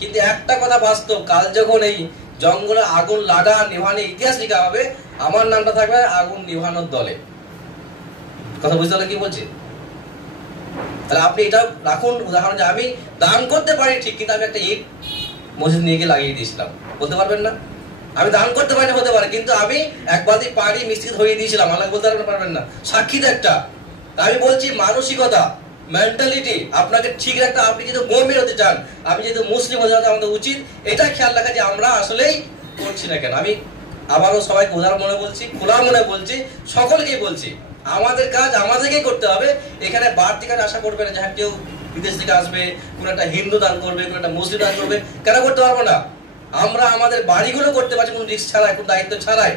কিন্তু একটা কথা বাস্তব, কাল যখন এই জঙ্গলে আগুন লাগা নিভানোর ইতিহাস লেখা হবে, আমার নামটা থাকবে আগুন নিভানোর দলে। কথা বুঝতে হলে কি বলছি? তাহলে আপনি এটা রাখুন উদাহরণ, যে আমি দান করতে পারি ঠিক, কিন্তু আমি একটা ইট মসজিদ নিয়ে গিয়ে লাগিয়ে দিয়েছিলাম, বলতে পারবেন না? আমি দান করতে পারি না, হতে পারে, কিন্তু আমি 1 বালতি পানি মিস্ত্রি ধরিয়ে দিয়েছিলাম, আল্লাহ বলতে পারবেন না? সাক্ষী একটা। আমি বলছি, মানসিকতা, মেন্টালিটি আপনাকে ঠিক রাখতে, আপনি যদি মুমিন হতে চান, আপনি যদি মুসলিম হতে চান, আমাদের উচিত এটা খেয়াল রাখা যে আমরা আসলেই করছি না কেন। আমি আবারও সবাইকে উদাহরণ মনে বলছি, খোলা মনে বলছি, সকলকেই বলছি, আমাদের কাজ আমাদেরকেই করতে হবে। এখানে বাড়তি কাজ আশা করবে না, যাহা কেউ বিদেশ থেকে আসবে, কোন একটা হিন্দু দান করবে, কোন একটা মুসলিম দান করবে, কেন করতে পারবো না? আমরা আমাদের বাড়িগুলো করতে পারছি, কোনো রিস্ক ছাড়াই, কোনো দায়িত্ব ছাড়াই।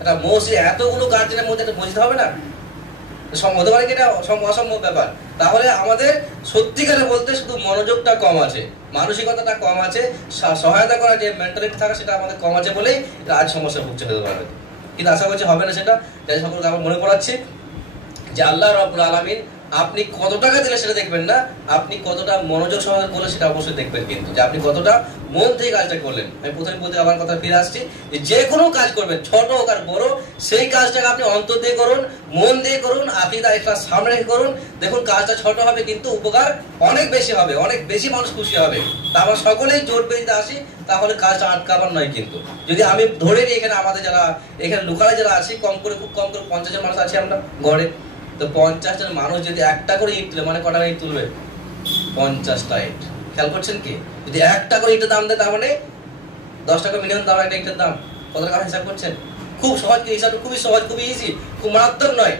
একটা মসজিদ, এতগুলো গার্জেনের মধ্যে একটা মসজিদ হবে না? হতে পারে কি এটা অসম্ভব ব্যাপার? তাহলে আমাদের সত্যিকারে বলতে শুধু মনোযোগটা কম আছে, মানসিকতাটা কম আছে, সহায়তা করার যে মেন্টালিটি থাকা সেটা আমাদের কম আছে বলেই আজ সমস্যা ভুগছে হতে পারে। কিন্তু আশা করছি হবে না সেটা। তাই সকলকে আমার মনে পড়াচ্ছি যে আল্লাহ রাব্বুল আলামিন, আপনি কত টাকা দিলে সেটা দেখবেন না, আপনি কতটা মনোযোগ সহকারে করলে সেটা অবশ্যই দেখবেন, কিন্তু যে আপনি কতটা মন থেকে কাজটা করলেন। আমি প্রথমে বলতে আবার কথা ফিরে আসছি, যে কোনো কাজ করবেন, ছোট হোক আর বড়, সেই কাজটাকে আপনি অন্তর দিয়ে করুন, মন দিয়ে করুন, আকীদা ইখলাস সামনে রেখে করুন। দেখুন কাজটা ছোট হবে, কিন্তু উপকার অনেক বেশি হবে, অনেক বেশি মানুষ খুশি হবে। তা আমরা সকলেই জোট বেঁধে আসি, তাহলে কাজটা আটকাবার নয়। কিন্তু যদি আমি ধরে নিই, এখানে আমাদের যারা এখানে লোকালে যারা আছি, কম করে খুব কম করে 50 জন মানুষ আছি আমরা ঘরে, তো 50 জন মানুষ যদি একটা করে ইট তুলে, মানে কটা ইট তুলবে? 50টা ইট। খেয়াল করছেন কি? যদি একটা করে ইটের দাম দেয়, তার মানে 10 টাকা মিনিমাম দাম একটা ইটের দাম। কত টাকা হিসাব করছেন? খুব সহজ, হিসাবটা খুবই সহজ, খুবই ইজি, খুব মারাত্মক নয়।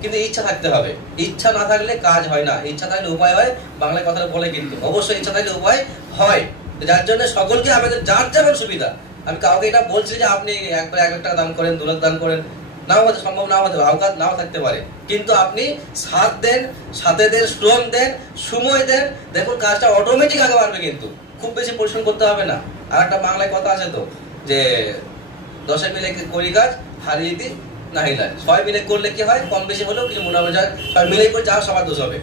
কিন্তু ইচ্ছা থাকতে হবে, ইচ্ছা না থাকলে কাজ হয় না। ইচ্ছা থাকলে উপায় হয়, বাংলায় কথাটা বলে, কিন্তু অবশ্যই ইচ্ছা থাকলে উপায় হয়। যার জন্য সকলকে আমাদের যার যেমন সুবিধা, আমি কাউকে এটা বলছি যে আপনি একবার 1 টাকা দান করেন, 2 লাখ দান করেন, নাও হতে সম্ভব, নাও হতে আওকাত নাও থাকতে পারে, কিন্তু আপনি সাথ দেন, সাথে দেন, শ্রম দেন, সময় দেন, দেখুন কাজটা অটোমেটিক আগে বাড়বে। কিন্তু খুব বেশি পরিশ্রম করতে হবে না। আর একটা বাংলায় কথা আছে তো যে 10 মিলে করি কাজ হারিয়ে দিই না হিলায়। 6 মিলে করলে কি হয়, কম বেশি হলেও কিছু মুনাফা যায়, 6 মিলে করে যা সবার দোষ হবে।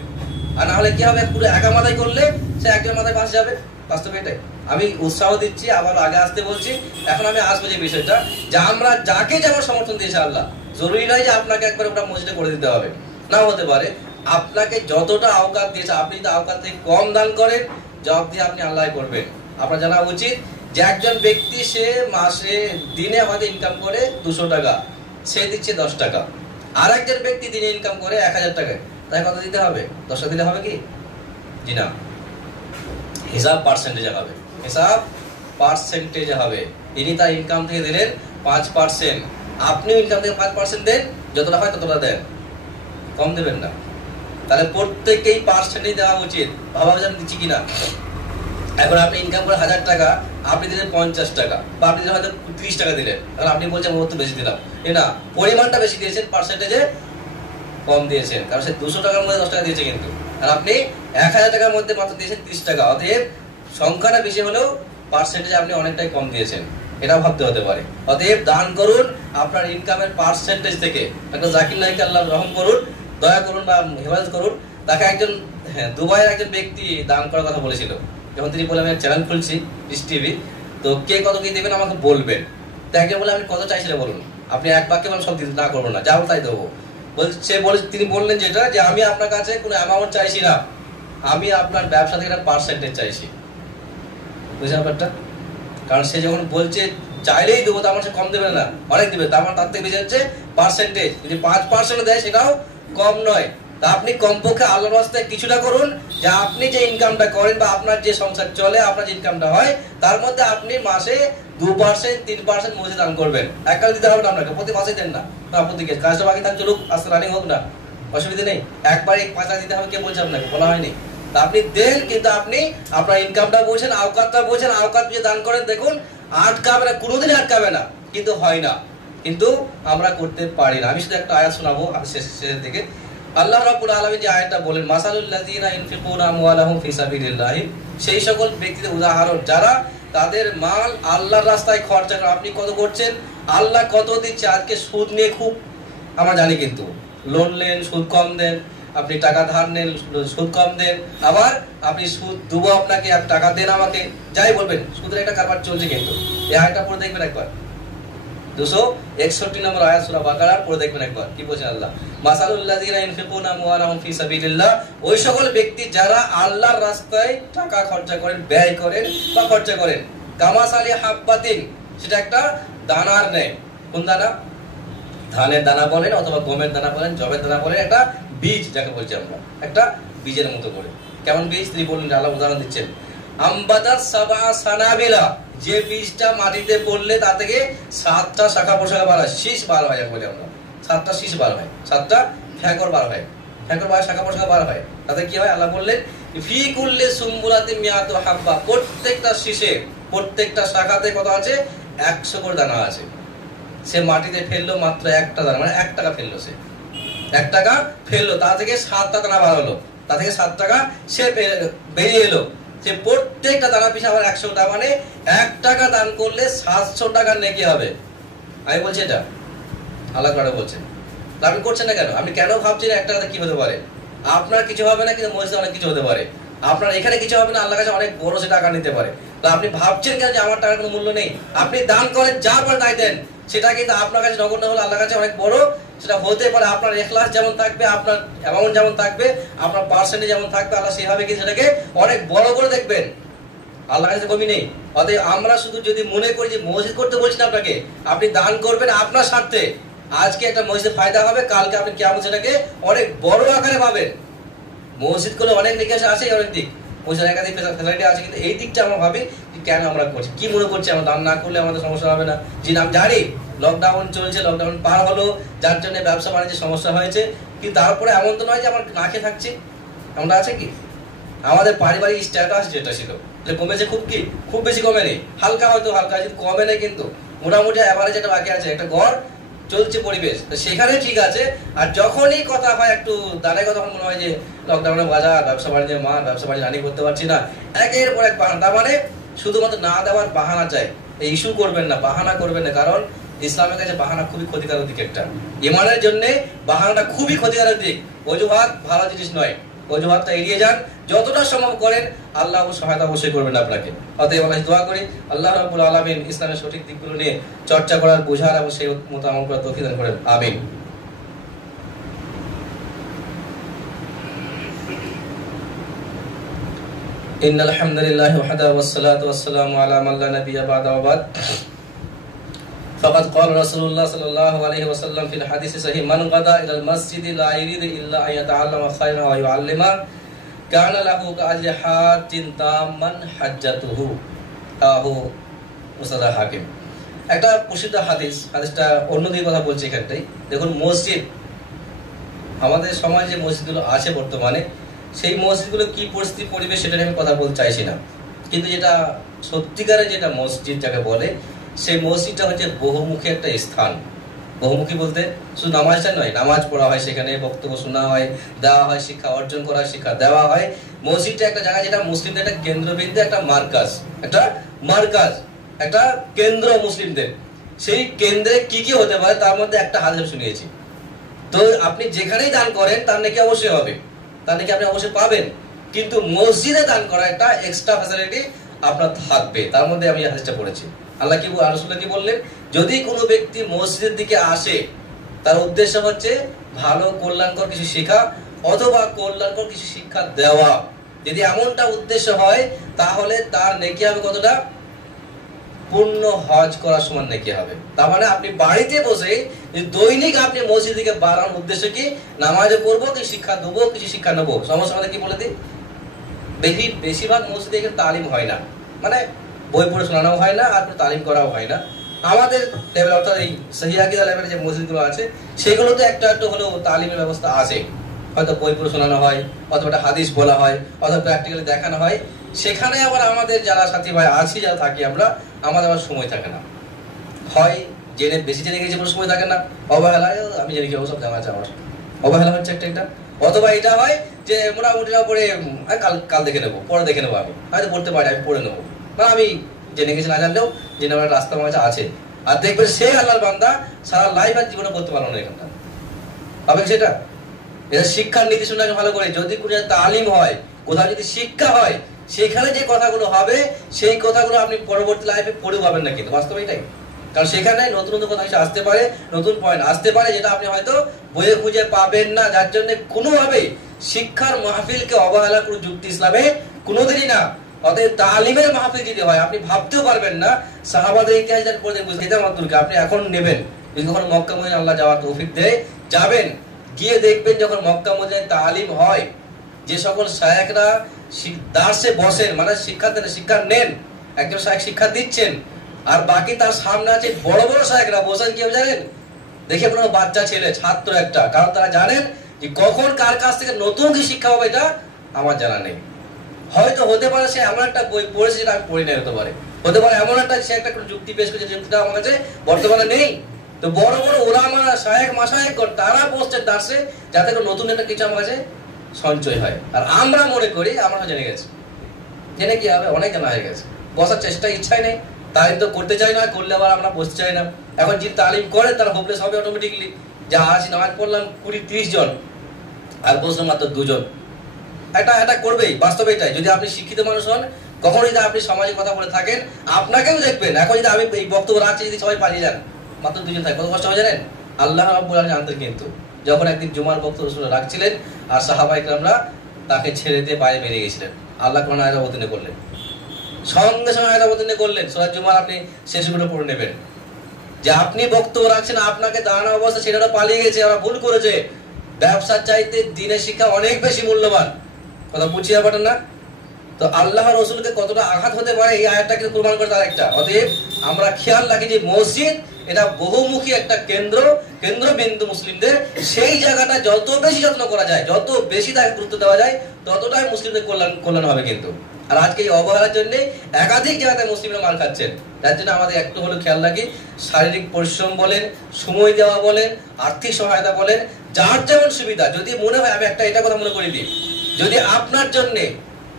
আর না হলে কি হবে, পুরো একা মাথায় করলে সে একজন মাথায় বাঁচ যাবে। বাস্তবে এটাই আমি উৎসাহ দিচ্ছি, আবার আগে আসতে বলছি। এখন আমি আসবো যে বিষয়টা, যে আমরা যাকে যেমন সমর্থন দিয়েছে আল্লাহ, জরুরি নয় যে আপনাকে একবার ওটা মসজিদে করে দিতে হবে, নাও হতে পারে। আপনাকে যতটা আওকাত দিয়েছে, আপনি যদি আওকাত থেকে কম দান করেন, জবাব দিয়ে আপনি আল্লাহ করবেন। আপনার জানা উচিত যে একজন ব্যক্তি সে মাসে দিনে আমাদের ইনকাম করে 200 টাকা, সে দিচ্ছে 10 টাকা। আর একজন ব্যক্তি দিনে ইনকাম করে 1000 টাকায়, তাই কত দিতে হবে? 10 টাকা দিলে হবে কি? জি না, হিসাব পার্সেন্টেজে হবে, হিসাব পার্সেন্টেজে হবে। ইনি তার ইনকাম থেকে দিলেন 5%, আপনিও ইনকাম থেকে 5% দেন, যতটা হয় ততটা দেন, কম দেবেন না। তাহলে প্রত্যেককেই পার্সেন্টেজ দেওয়া উচিত। ভাবা আমি দিচ্ছি কিনা। এখন আপনি ইনকাম করে 1000 টাকা, আপনি দিলেন 50 টাকা, বা আপনি হয়তো 30 টাকা দিলেন, তাহলে আপনি বলছেন ও তো বেশি দিলাম। না, পরিমাণটা বেশি দিয়েছেন, পার্সেন্টেজে কম দিয়েছেন, কারণ সে 200 টাকার মধ্যে 10 টাকা দিয়েছে কিন্তু, আর আপনি 1000 টাকার মধ্যে মাত্র দিয়েছেন 30 টাকা। অতএব সংখ্যাটা বেশি হলেও পার্সেন্টেজে আপনি অনেকটাই কম দিয়েছেন, এটা ভাবতে হতে পারে। অতএব দান করুন আপনার ইনকামের পার্সেন্টেজ থেকে। একটা জাকির নাইকে আল্লাহ রহম করুন, দয়া করুন বা হেফাজত করুন। তাকে একজন দুবাইয়ের একজন ব্যক্তি দান করার কথা বলেছিল, যখন তিনি বলে আমি চ্যানেল খুলছি পিস টিভি, তো কে কত কি দেবেন আমাকে বলবেন। তাকে বলে আপনি কত চাইছিলেন বলুন, আপনি এক বাক্যে বলেন সব দিতে না করবো না, যাও তাই দেবো। তিনি বললেন যেটা, যে আমি আপনার কাছে কোনো অ্যামাউন্ট চাইছি না, আমি আপনার ব্যবসা থেকে একটা পার্সেন্টেজ চাইছি। বুঝলেন ব্যাপারটা? কারণ সে যখন বলছে চাইলেই দেবো, তার সে কম দেবে না, অনেক দেবে, তার থেকে বেশি হচ্ছে পার্সেন্টেজ। যদি 5% দেয় সেটাও কম নয়। তা আপনি কমপক্ষে আল্লাহর রাস্তায় কিছুটা করুন, যে আপনি যে ইনকামটা করেন বা আপনার যে সংসার চলে, আপনার যে ইনকামটা হয়, তার মধ্যে আপনি মাসে 2%, 3% মসজিদে দান করবেন। এককাল দিতে হবে না আপনাকে, প্রতি মাসে দেন না, প্রতিকে কাজটা বাকি থাক, চলুক, আস্তে রানিং হোক না, অসুবিধা নেই। একবার 1 দিতে হবে কে বলছে আপনাকে? বলা হয়নি। তা আপনি দেন, কিন্তু আপনি আপনার ইনকামটা বলছেন, আওকাতটা বলছেন, আওকাত দিয়ে দান করেন। দেখুন আটকাবে না, কোনোদিন আটকাবে না, কিন্তু হয় না, কিন্তু আমরা করতে পারি না। আমি শুধু একটা আয়াত শোনাবো শেষের দিকে। আল্লাহ রাব্বুল আলামিন যে আয়াতটা বলেন, মাসালুল লাযিনা ইনফিকুনা আমওয়ালাহুম ফি সাবিলিল্লাহ, সেই সকল ব্যক্তিদের উদাহরণ যারা তাদের মাল আল্লাহর রাস্তায় খরচা করে। আপনি কত করছেন, আল্লাহ কত দিচ্ছে। আজকে সুদ নিয়ে খুব আমরা জানি, কিন্তু লোন নেন সুদ কম দেন, আপনি টাকা ধার নেন সুদ কম দেন, আবার আপনি সুদ দেবো আপনাকে, আপনি টাকা দেন আমাকে, যাই বলবেন, সুদের একটা কারবার চলছে। কিন্তু এই আয়াতটা পড়ে দেখবেন একবার, 261 নম্বর আয়াত সূরা বাকারার পড়ে দেখবেন একবার, কি বলছেন আল্লাহ? মাসালুল লাযিনা ইনফিকুনা আমওয়ালাহুম ফি সাবিলিল্লাহ, ওই সকল ব্যক্তি যারা আল্লাহর রাস্তায় টাকা খরচা করেন, ব্যয় করেন বা খরচা করেন, কামাসালি হাব্বাতিন, সেটা একটা দানার নেয়। কোন দানা? ধানের দানা বলেন, অথবা গমের দানা বলেন, জবের দানা বলেন, একটা বীজ যাকে বলছি আমরা, একটা বীজের মতো করে। কেমন বীজ? তিনি বললেন, আল্লাহ উদাহরণ দিচ্ছেন, আমবাদাস সাবা সানাবিলা, যে বীজটা মাটিতে পড়লে তা থেকে 7টা শাখা পোশাখা বার হয়, শীষ বার হয়, বলি আমরা 7টা শীষ বার হয়, 7টা ফ্যাকর বার হয়, ফ্যাকর বার শাখা পোশাখা বার হয়। তাতে কি হয়? আল্লাহ বললেন, ফি কুল্লি সুম্বুলাতিন মিয়াতু হাব্বা, প্রত্যেকটা শীষে, প্রত্যেকটা শাখাতে কত আছে? 100 করে দানা আছে। সে মাটিতে ফেললো মাত্র 1টা দানা, মানে 1 টাকা ফেললো, সে 1 টাকা ফেললো, তা থেকে 7টা দানা বার হলো, তা থেকে 7 টাকা সে বেরিয়ে এলো। সে প্রত্যেকটা দানা পিছনে আবার 100 টাকা, মানে 1 টাকা দান করলে 700 টাকার নেকি হবে। আমি বলছি এটা আল্লাহ করে বলছেন। আপনি করছেন না কেন? আপনি কেন ভাবছেন 1 টাকাতে কি হতে পারে? আপনার কিছু হবে না, কিন্তু মসজিদে অনেক কিছু হতে পারে। আপনার এখানে কিছু হবে না, আল্লাহর কাছে অনেক বড় সে টাকা নিতে পারে। তো আপনি ভাবছেন কেন যে আমার টাকার কোনো মূল্য নেই? আপনি দান করেন, যা পারেন তাই দেন, সেটা কিন্তু আপনার কাছে নগণ্য হলে আল্লাহর কাছে অনেক বড় সেটা হতে পারে। আপনার ইখলাস যেমন থাকবে, আপনার অ্যামাউন্ট যেমন থাকবে, আপনার পার্সেন্টেজ যেমন থাকবে, আল্লাহ সেভাবে কিন্তু সেটাকে অনেক বড় করে দেখবেন। আল্লাহর কাছে কমি নেই। অতএব আমরা শুধু যদি মনে করি যে মসজিদ করতে বলছি না আপনাকে, আপনি দান করবেন আপনার স্বার্থে, আজকে একটা মসজিদে ফায়দা হবে, কালকে আপনি কিয়ামত সেটাকে অনেক বড় আকারে পাবেন। মসজিদ করলে অনেক নিকাশ আছে, অনেক দিক, মসজিদের একাধিক ফ্যাসিলিটি আছে, কিন্তু এই দিকটা আমরা ভাবি কেন আমরা করছি, কি মনে করছি আমরা দান না করলে আমাদের সমস্যা হবে না। জি আমি জানি লকডাউন চলছে, লকডাউন পার হলো, যার জন্য ব্যবসা বাণিজ্যের সমস্যা হয়েছে, কিন্তু তারপরে এমন তো নয় যে আমরা না খেয়ে থাকছি। এমনটা আছে কি? আমাদের পারিবারিক স্ট্যাটাস যেটা ছিল, কমেছে খুব বেশি কমেনি, হালকা হয়তো হালকা, কমে নেই কিন্তু মোটামুটি অ্যাভারেজ একটা বাকি আছে, একটা গড় চলছে পরিবেশ, তো সেখানে ঠিক আছে। আর যখনই কথা হয় একটু দাঁড়ায়, তখন মনে হয় যে লকডাউনে বাজার, ব্যবসা বাণিজ্যে মান, ব্যবসা বাণিজ্য রানিং করতে পারছি না, একের পর এক বাহানা। তার মানে শুধুমাত্র না দেওয়ার বাহানা চাই, এই ইস্যু করবেন না, বাহানা করবেন না, কারণ ইসলামের কাছে বাহানা খুবই ক্ষতিকারক দিক একটা। ইমানের জন্য বাহানাটা খুবই ক্ষতিকারক দিক, অজুহাত ভালো জিনিস নয়, অজুহাতটা এড়িয়ে যান, যতটা সম্ভব করেন, আল্লাহ সহায়তা অবশ্যই করবেন আপনাকে। অতএব আমরা দোয়া করি আল্লাহ রাব্বুল আলামিন ইসলামের সঠিক দিকগুলো নিয়ে চর্চা করার, বোঝার এবং সেই মতো আমল করার তৌফিক দান করেন, আমিন। ইন্নাল হামদুলিল্লাহি ওয়াহদাহু ওয়াসসালাতু ওয়াসসালামু আলা মান লা নাবিয়্যা বা'দা ওয়া বা'দ। فقد قال رسول الله صلى الله عليه وسلم في الحديث الصحيح من غدا الى المسجد لا يريد الا ان يتعلم خيرا ويعلمه كان له كأجر حاج تاما حجته রাহু মুসনাদ হাকিম। একটা প্রসিদ্ধ হাদিসটা অন্যদিকে কথা বলছি এখানটাই। দেখুন, মসজিদ, আমাদের সমাজে মসজিদগুলো আছে বর্তমানে, সেই মসজিদগুলো কি পরিস্থিতি পরিবেশ সেটা নিয়ে আমি কথা বলতে চাইছি না, কিন্তু যেটা সত্যিকারের যেটা মসজিদ যাকে বলে, সেই মসজিদটা হচ্ছে বহুমুখী একটা স্থান। বহুমুখী বলতে শুধু নামাজটা নয়, নামাজ পড়া হয় সেখানে, বক্তব্য শোনা হয়, দেওয়া হয় শিক্ষা, অর্জন করা শিক্ষা দেওয়া হয়। মসজিদটা একটা জায়গা যেটা মুসলিমদের একটা কেন্দ্রবিন্দু, একটা মার্কাজ, একটা কেন্দ্র মুসলিমদের। সেই কেন্দ্রে কি কি হতে পারে তার মধ্যে একটা হাদিস শুনিয়েছি। তো আপনি যেখানেই দান করেন তার নাকি অবশ্যই হবে, তার নাকি আপনি অবশ্যই পাবেন, কিন্তু মসজিদে দান করা একটা এক্সট্রা ফ্যাসিলিটি আপনার থাকবে। তার মধ্যে আমি হাদিসটা পড়েছি, আল্লাহ কি রাসূলুল্লাহ কি বললেন, যদি কোনো ব্যক্তি মসজিদের দিকে আসে তার উদ্দেশ্য হচ্ছে ভালো কল্যাণকর কিছু শেখা অথবা কল্যাণকর কিছু শিক্ষা দেওয়া, যদি এমনটা উদ্দেশ্য হয় তাহলে তার নেকি হবে কতটা? পূর্ণ হজ করার সমান নেকি হবে। তার মানে আপনি বাড়িতে বসে দৈনিক আপনি মসজিদ দিকে বাড়ানোর উদ্দেশ্য কি? নামাজে পড়বো, কিছু শিক্ষা দেবো, কিছু শিক্ষা নেবো। সমস্যা আমাদের কি বলে দিই, বেশিরভাগ মসজিদে এখানে তালিম হয় না, মানে বই পড়ে শোনানো হয় না, আর তালিম করাও হয় না। আমাদের লেভেল অর্থাৎ এই সহিহ আকীদা লেভেলে যে মসজিদগুলো আছে সেগুলোতে একটা একটু হলেও তালিমের ব্যবস্থা আছে, হয়তো বই পড়ে শোনানো হয়, অথবা একটা হাদিস বলা হয়, অথবা প্র্যাকটিক্যালি দেখানো হয়। সেখানে আবার আমাদের যারা সাথী ভাই আছি, যারা থাকি আমরা, আমাদের আবার সময় থাকে না, হয় বেশি জেনে গেছি কোনো সময় থাকে না, অবহেলায় আমি জেনে গিয়ে সব জানা আছে, আমার অবহেলা হচ্ছে একটা, অথবা এটা হয় যে মোটামুটি পড়ে কাল দেখে নেবো, পরে দেখে নেবো, আমি হয়তো পড়তে পারি, আমি পড়ে নেবো, বা আমি জেনে গেছি না জানলেও জেনে আমার রাস্তা মাঝে আছে। আর দেখবেন সেই আল্লাহর বান্দা সারা লাইফ আর জীবনে পড়তে পারলো না এখানটা, পাবেন সেটা। এটা শিক্ষার নীতি শুনে ভালো করে, যদি কোনো তালিম হয়, কোথাও যদি শিক্ষা হয়, সেখানে যে কথাগুলো হবে সেই কথাগুলো আপনি পরবর্তী লাইফে পড়েও পাবেন না, কিন্তু বাস্তবে এটাই। কারণ সেখানে নতুন নতুন কথা আসতে পারে, নতুন পয়েন্ট আসতে পারে, যেটা আপনি হয়তো বইয়ে খুঁজে পাবেন না। যার জন্য কোনোভাবেই শিক্ষার মাহফিলকে অবহেলা করে যুক্তি ইসলামে কোনোদিনই না। অতএব তালিমের মাহফিল যদি হয়, আপনি ভাবতেও পারবেন না সাহাবাদের ইতিহাস পড়ে বুঝতে মাত্রকে আপনি এখন নেবেন। যদি কখন মক্কা মদিনা আল্লাহ যাওয়ার তৌফিক দেয়, যাবেন, গিয়ে দেখবেন যখন মক্কা মদিনায় তালিম হয়, যে সকল শায়েখরা দার্সে বসেন, মানে শিক্ষা নেন, একজন শায়েখ শিক্ষা দিচ্ছেন, আর বাকি তার সামনে আছে বড় বড় শায়েখরা বসেন, কি জানেন, দেখে কোনো বাচ্চা ছেলে, ছাত্র একটা, কারণ তারা জানেন যে কখন কার কাছ থেকে নতুন কি শিক্ষা হবে এটা আমার জানা নেই। হয়তো হতে পারে সে এমন একটা বই পড়েছে যেটা আমি পড়ি না, হতে পারে এমন একটা সে একটা যুক্তি পেশ করেছে যুক্তিটা আমার কাছে বর্তমানে নেই। তো বড় বড় ওলামা, শায়েখ, মাশায়েখ তারা বসছেন দার্সে, যাতে করে নতুন একটা কিছু আমার কাছে সঞ্চয় হয়। আর আমরা মনে করি আমরা জেনে গেছি, জেনে কি হবে, অনেক জানা হয়ে গেছে, বসার চেষ্টা ইচ্ছাই নেই, তালিম তো করতে চাই না, করলে আবার আমরা বসতে চাই না। এখন যে তালিম করে তারা হোপলেস হবে অটোমেটিকলি, যা আজ নামাজ পড়লাম 20-30 জন আর বসলাম মাত্র 2 জন, এটা করবেই, বাস্তবে এটাই। যদি আপনি শিক্ষিত মানুষ হন, কখনো যদি আপনি সমাজে কথা বলে থাকেন, আপনাকেও দেখবেন। এখন যদি আমি এই বক্তব্য রাখছি, যদি সবাই পালিয়ে যান, মাত্র 2 জন থাকে, কত কষ্ট হয় জানেন? আল্লাহ রাব্বুল আলামিন জানতেন কিন্তু, যখন একদিন জুমার বক্তব্য রাখছিলেন আর সাহাবায়ে কেরামরা তাকে ছেড়ে দিয়ে বাইরে বেরিয়ে গেছিলেন, আল্লাহ কোরআন আয়াত অবতীর্ণ করলেন, সঙ্গে সঙ্গে আয়াত অবতীর্ণ করলেন, সূরা জুমার আপনি শেষ করে পড়ে নেবেন, যে আপনি বক্তব্য রাখছেন, আপনাকে দাঁড়ানো অবস্থা ছেলেরা পালিয়ে গেছে, ওরা ভুল করেছে, ব্যবসার চাইতে দ্বীনের শিক্ষা অনেক বেশি মূল্যবান, কথা বুঝিয়ে পারেন না? তো আল্লাহ রাসূলকে কতটা আঘাত হতে পারে এই আয়াতটাকে প্রমাণ করে তার একটা। অতএব আমরা খেয়াল রাখি যে মসজিদ এটা বহুমুখী একটা কেন্দ্রবিন্দু মুসলিমদের। সেই জায়গাটা যত বেশি যত্ন করা যায়, যত বেশি তাকে গুরুত্ব দেওয়া যায়, ততটাই মুসলিমদের কল্যাণ হবে। কিন্তু আর আজকে এই অবহেলার জন্য একাধিক জায়গাতে মুসলিমরা মার খাচ্ছেন। তার জন্য আমাদের একটু হলেও খেয়াল রাখি, শারীরিক পরিশ্রম বলেন, সময় দেওয়া বলেন, আর্থিক সহায়তা বলেন, যার যেমন সুবিধা। যদি মনে হয়, আমি এটা কথা মনে করি দিই, যদি আপনার জন্য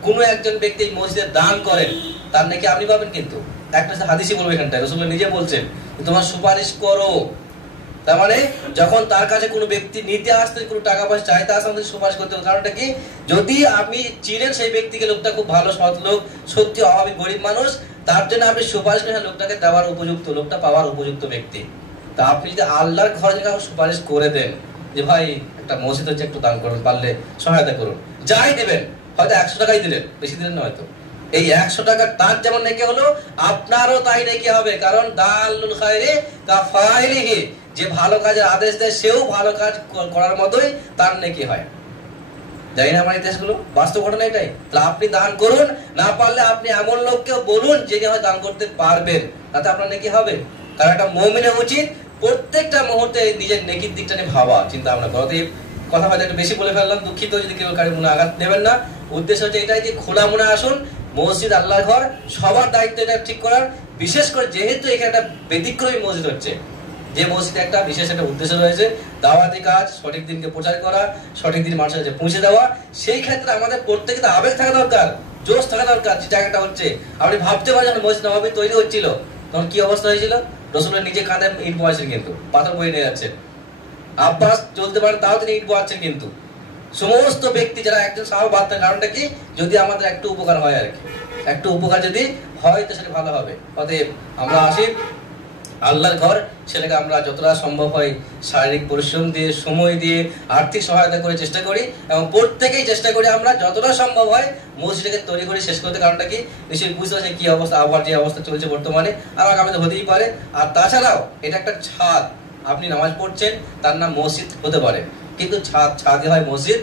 কোনো একজন ব্যক্তি মসজিদে দান করেন, তার নাকি আপনি পাবেন। কিন্তু একটা হাদিসই বলবো এখানটায়, রাসূল নিজে বলছেন তোমার সুপারিশ করো। তার মানে যখন তার কাছে কোনো ব্যক্তি নিতে আসতেন, কোনো টাকা পয়সা চাইতে আসতেন, সুপারিশ করতে হবে। কারণটা কি? যদি আপনি চিনেন সেই ব্যক্তিকে, লোকটা খুব ভালো সৎ লোক, সত্যি অভাবী গরিব মানুষ, তার জন্য আপনি সুপারিশ করেন লোকটাকে দেওয়ার উপযুক্ত, লোকটা পাওয়ার উপযুক্ত ব্যক্তি। তা আপনি যদি আল্লাহর ঘরে সুপারিশ করে দেন যে ভাই একটা মসজিদ হচ্ছে, একটু দান করুন, পারলে সহায়তা করুন, যাই দেবেন, হয়তো 100 টাকাই দিলেন, বেশি দিলেন না হয়তো, এই 100 টাকা তার যেমন নেকি হলো, আপনারও তাই নেকি হবে। কারণ দালুল খায়রে কাফাইলিহি, যে ভালো কাজের আদেশ দেয় সেও ভালো কাজ করার মতোই তার নেকি হয়। জানি না আমার ইতিহাসগুলো, বাস্তব ঘটনা এটাই। তাহলে আপনি দান করুন, না পারলে আপনি এমন লোককেও বলুন যিনি হয়তো দান করতে পারবেন, তাতে আপনার নেকি হবে। কারণ একটা মুমিনের উচিত প্রত্যেকটা মুহূর্তে নিজের নেকির দিকটা নিয়ে ভাবা, চিন্তা ভাবনা করতে। কথা হয়তো একটু বেশি বলে ফেললাম, দুঃখিত যদি কেউ কারো মনে আঘাত নেবেন না। উদ্দেশ্য হচ্ছে এটাই যে খোলা মনে আসুন, মসজিদ আল্লাহর ঘর, সবার দায়িত্ব এটা ঠিক করার। বিশেষ করে যেহেতু এখানে একটা ব্যতিক্রমী মসজিদ হচ্ছে, যে মসজিদে একটা বিশেষ একটা উদ্দেশ্য রয়েছে, দাওয়াতি কাজ, সঠিক দিনকে প্রচার করা, সঠিক দিন মানুষের কাছে পৌঁছে দেওয়া। সেই ক্ষেত্রে আমাদের প্রত্যেকে আবেগ থাকা দরকার, জোশ থাকা দরকার। যে জায়গাটা হচ্ছে, আপনি ভাবতে পারেন যখন মসজিদ নববী তৈরি হচ্ছিল তখন কি অবস্থা হয়েছিল। রাসূলের নিজে কাঁধে ইট বয়াছেন, কিন্তু পাথর বয়ে নিয়ে যাচ্ছেন। আব্বাস চলতে পারেন, তাও তিনি ইট বয়াচ্ছেন। কিন্তু সমস্ত ব্যক্তি যারা একজন সাহাবা বাদ থাকার কারণটা কি? যদি আমাদের একটু উপকার হয় আর কি, একটু উপকার যদি হয় তো সেটা ভালো হবে। অতএব আমরা আসি আল্লাহর ঘর, সেটাকে আমরা যতটা সম্ভব হয় শারীরিক পরিশ্রম দিয়ে, সময় দিয়ে, আর্থিক সহায়তা করে চেষ্টা করি, এবং প্রত্যেকেই চেষ্টা করি আমরা যতটা সম্ভব হয় মসজিদটাকে তৈরি করে শেষ করতে। কারণটা কি? নিশ্চয়ই বুঝতে পারছেন কি অবস্থা, আবহাওয়ার যে অবস্থা চলছে বর্তমানে, আর আগামীতে হতেই পারে। আর তাছাড়াও এটা একটা ছাদ, আপনি নামাজ পড়ছেন, তার নাম মসজিদ হতে পারে, কিন্তু ছাদে হয় মসজিদ,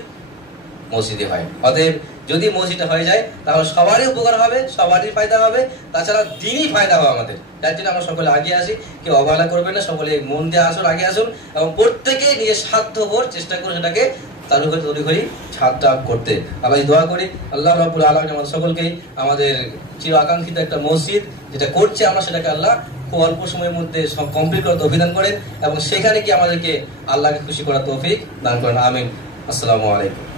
মসজিদে হয়। অতএব যদি মসজিদে হয়ে যায় তাহলে সবারই উপকার হবে, সবারই ফায়দা হবে, তাছাড়া দিনই ফায়দা হবে আমাদের। তার জন্য আমরা সকলে আগে আসি, কেউ অবহেলা করবেন না, সকলে মন দিয়ে আসুন, আগে আসুন, এবং প্রত্যেকেই নিজের স্বার্থপর চেষ্টা করুন সেটাকে তৈরি করি ছাদটা করতে। আমরা দোয়া করি আল্লাহ রাব্বুল আলামিন আমাদের সকলকেই আমাদের চির আকাঙ্ক্ষিত একটা মসজিদ যেটা করছে আমরা, সেটাকে আল্লাহ খুব অল্প সময়ের মধ্যে কমপ্লিট করার তৌফিক দান করেন, এবং সেখানে কি আমাদেরকে আল্লাহকে খুশি করার তৌফিক দান করেন। আমিন। আসসালামু আলাইকুম।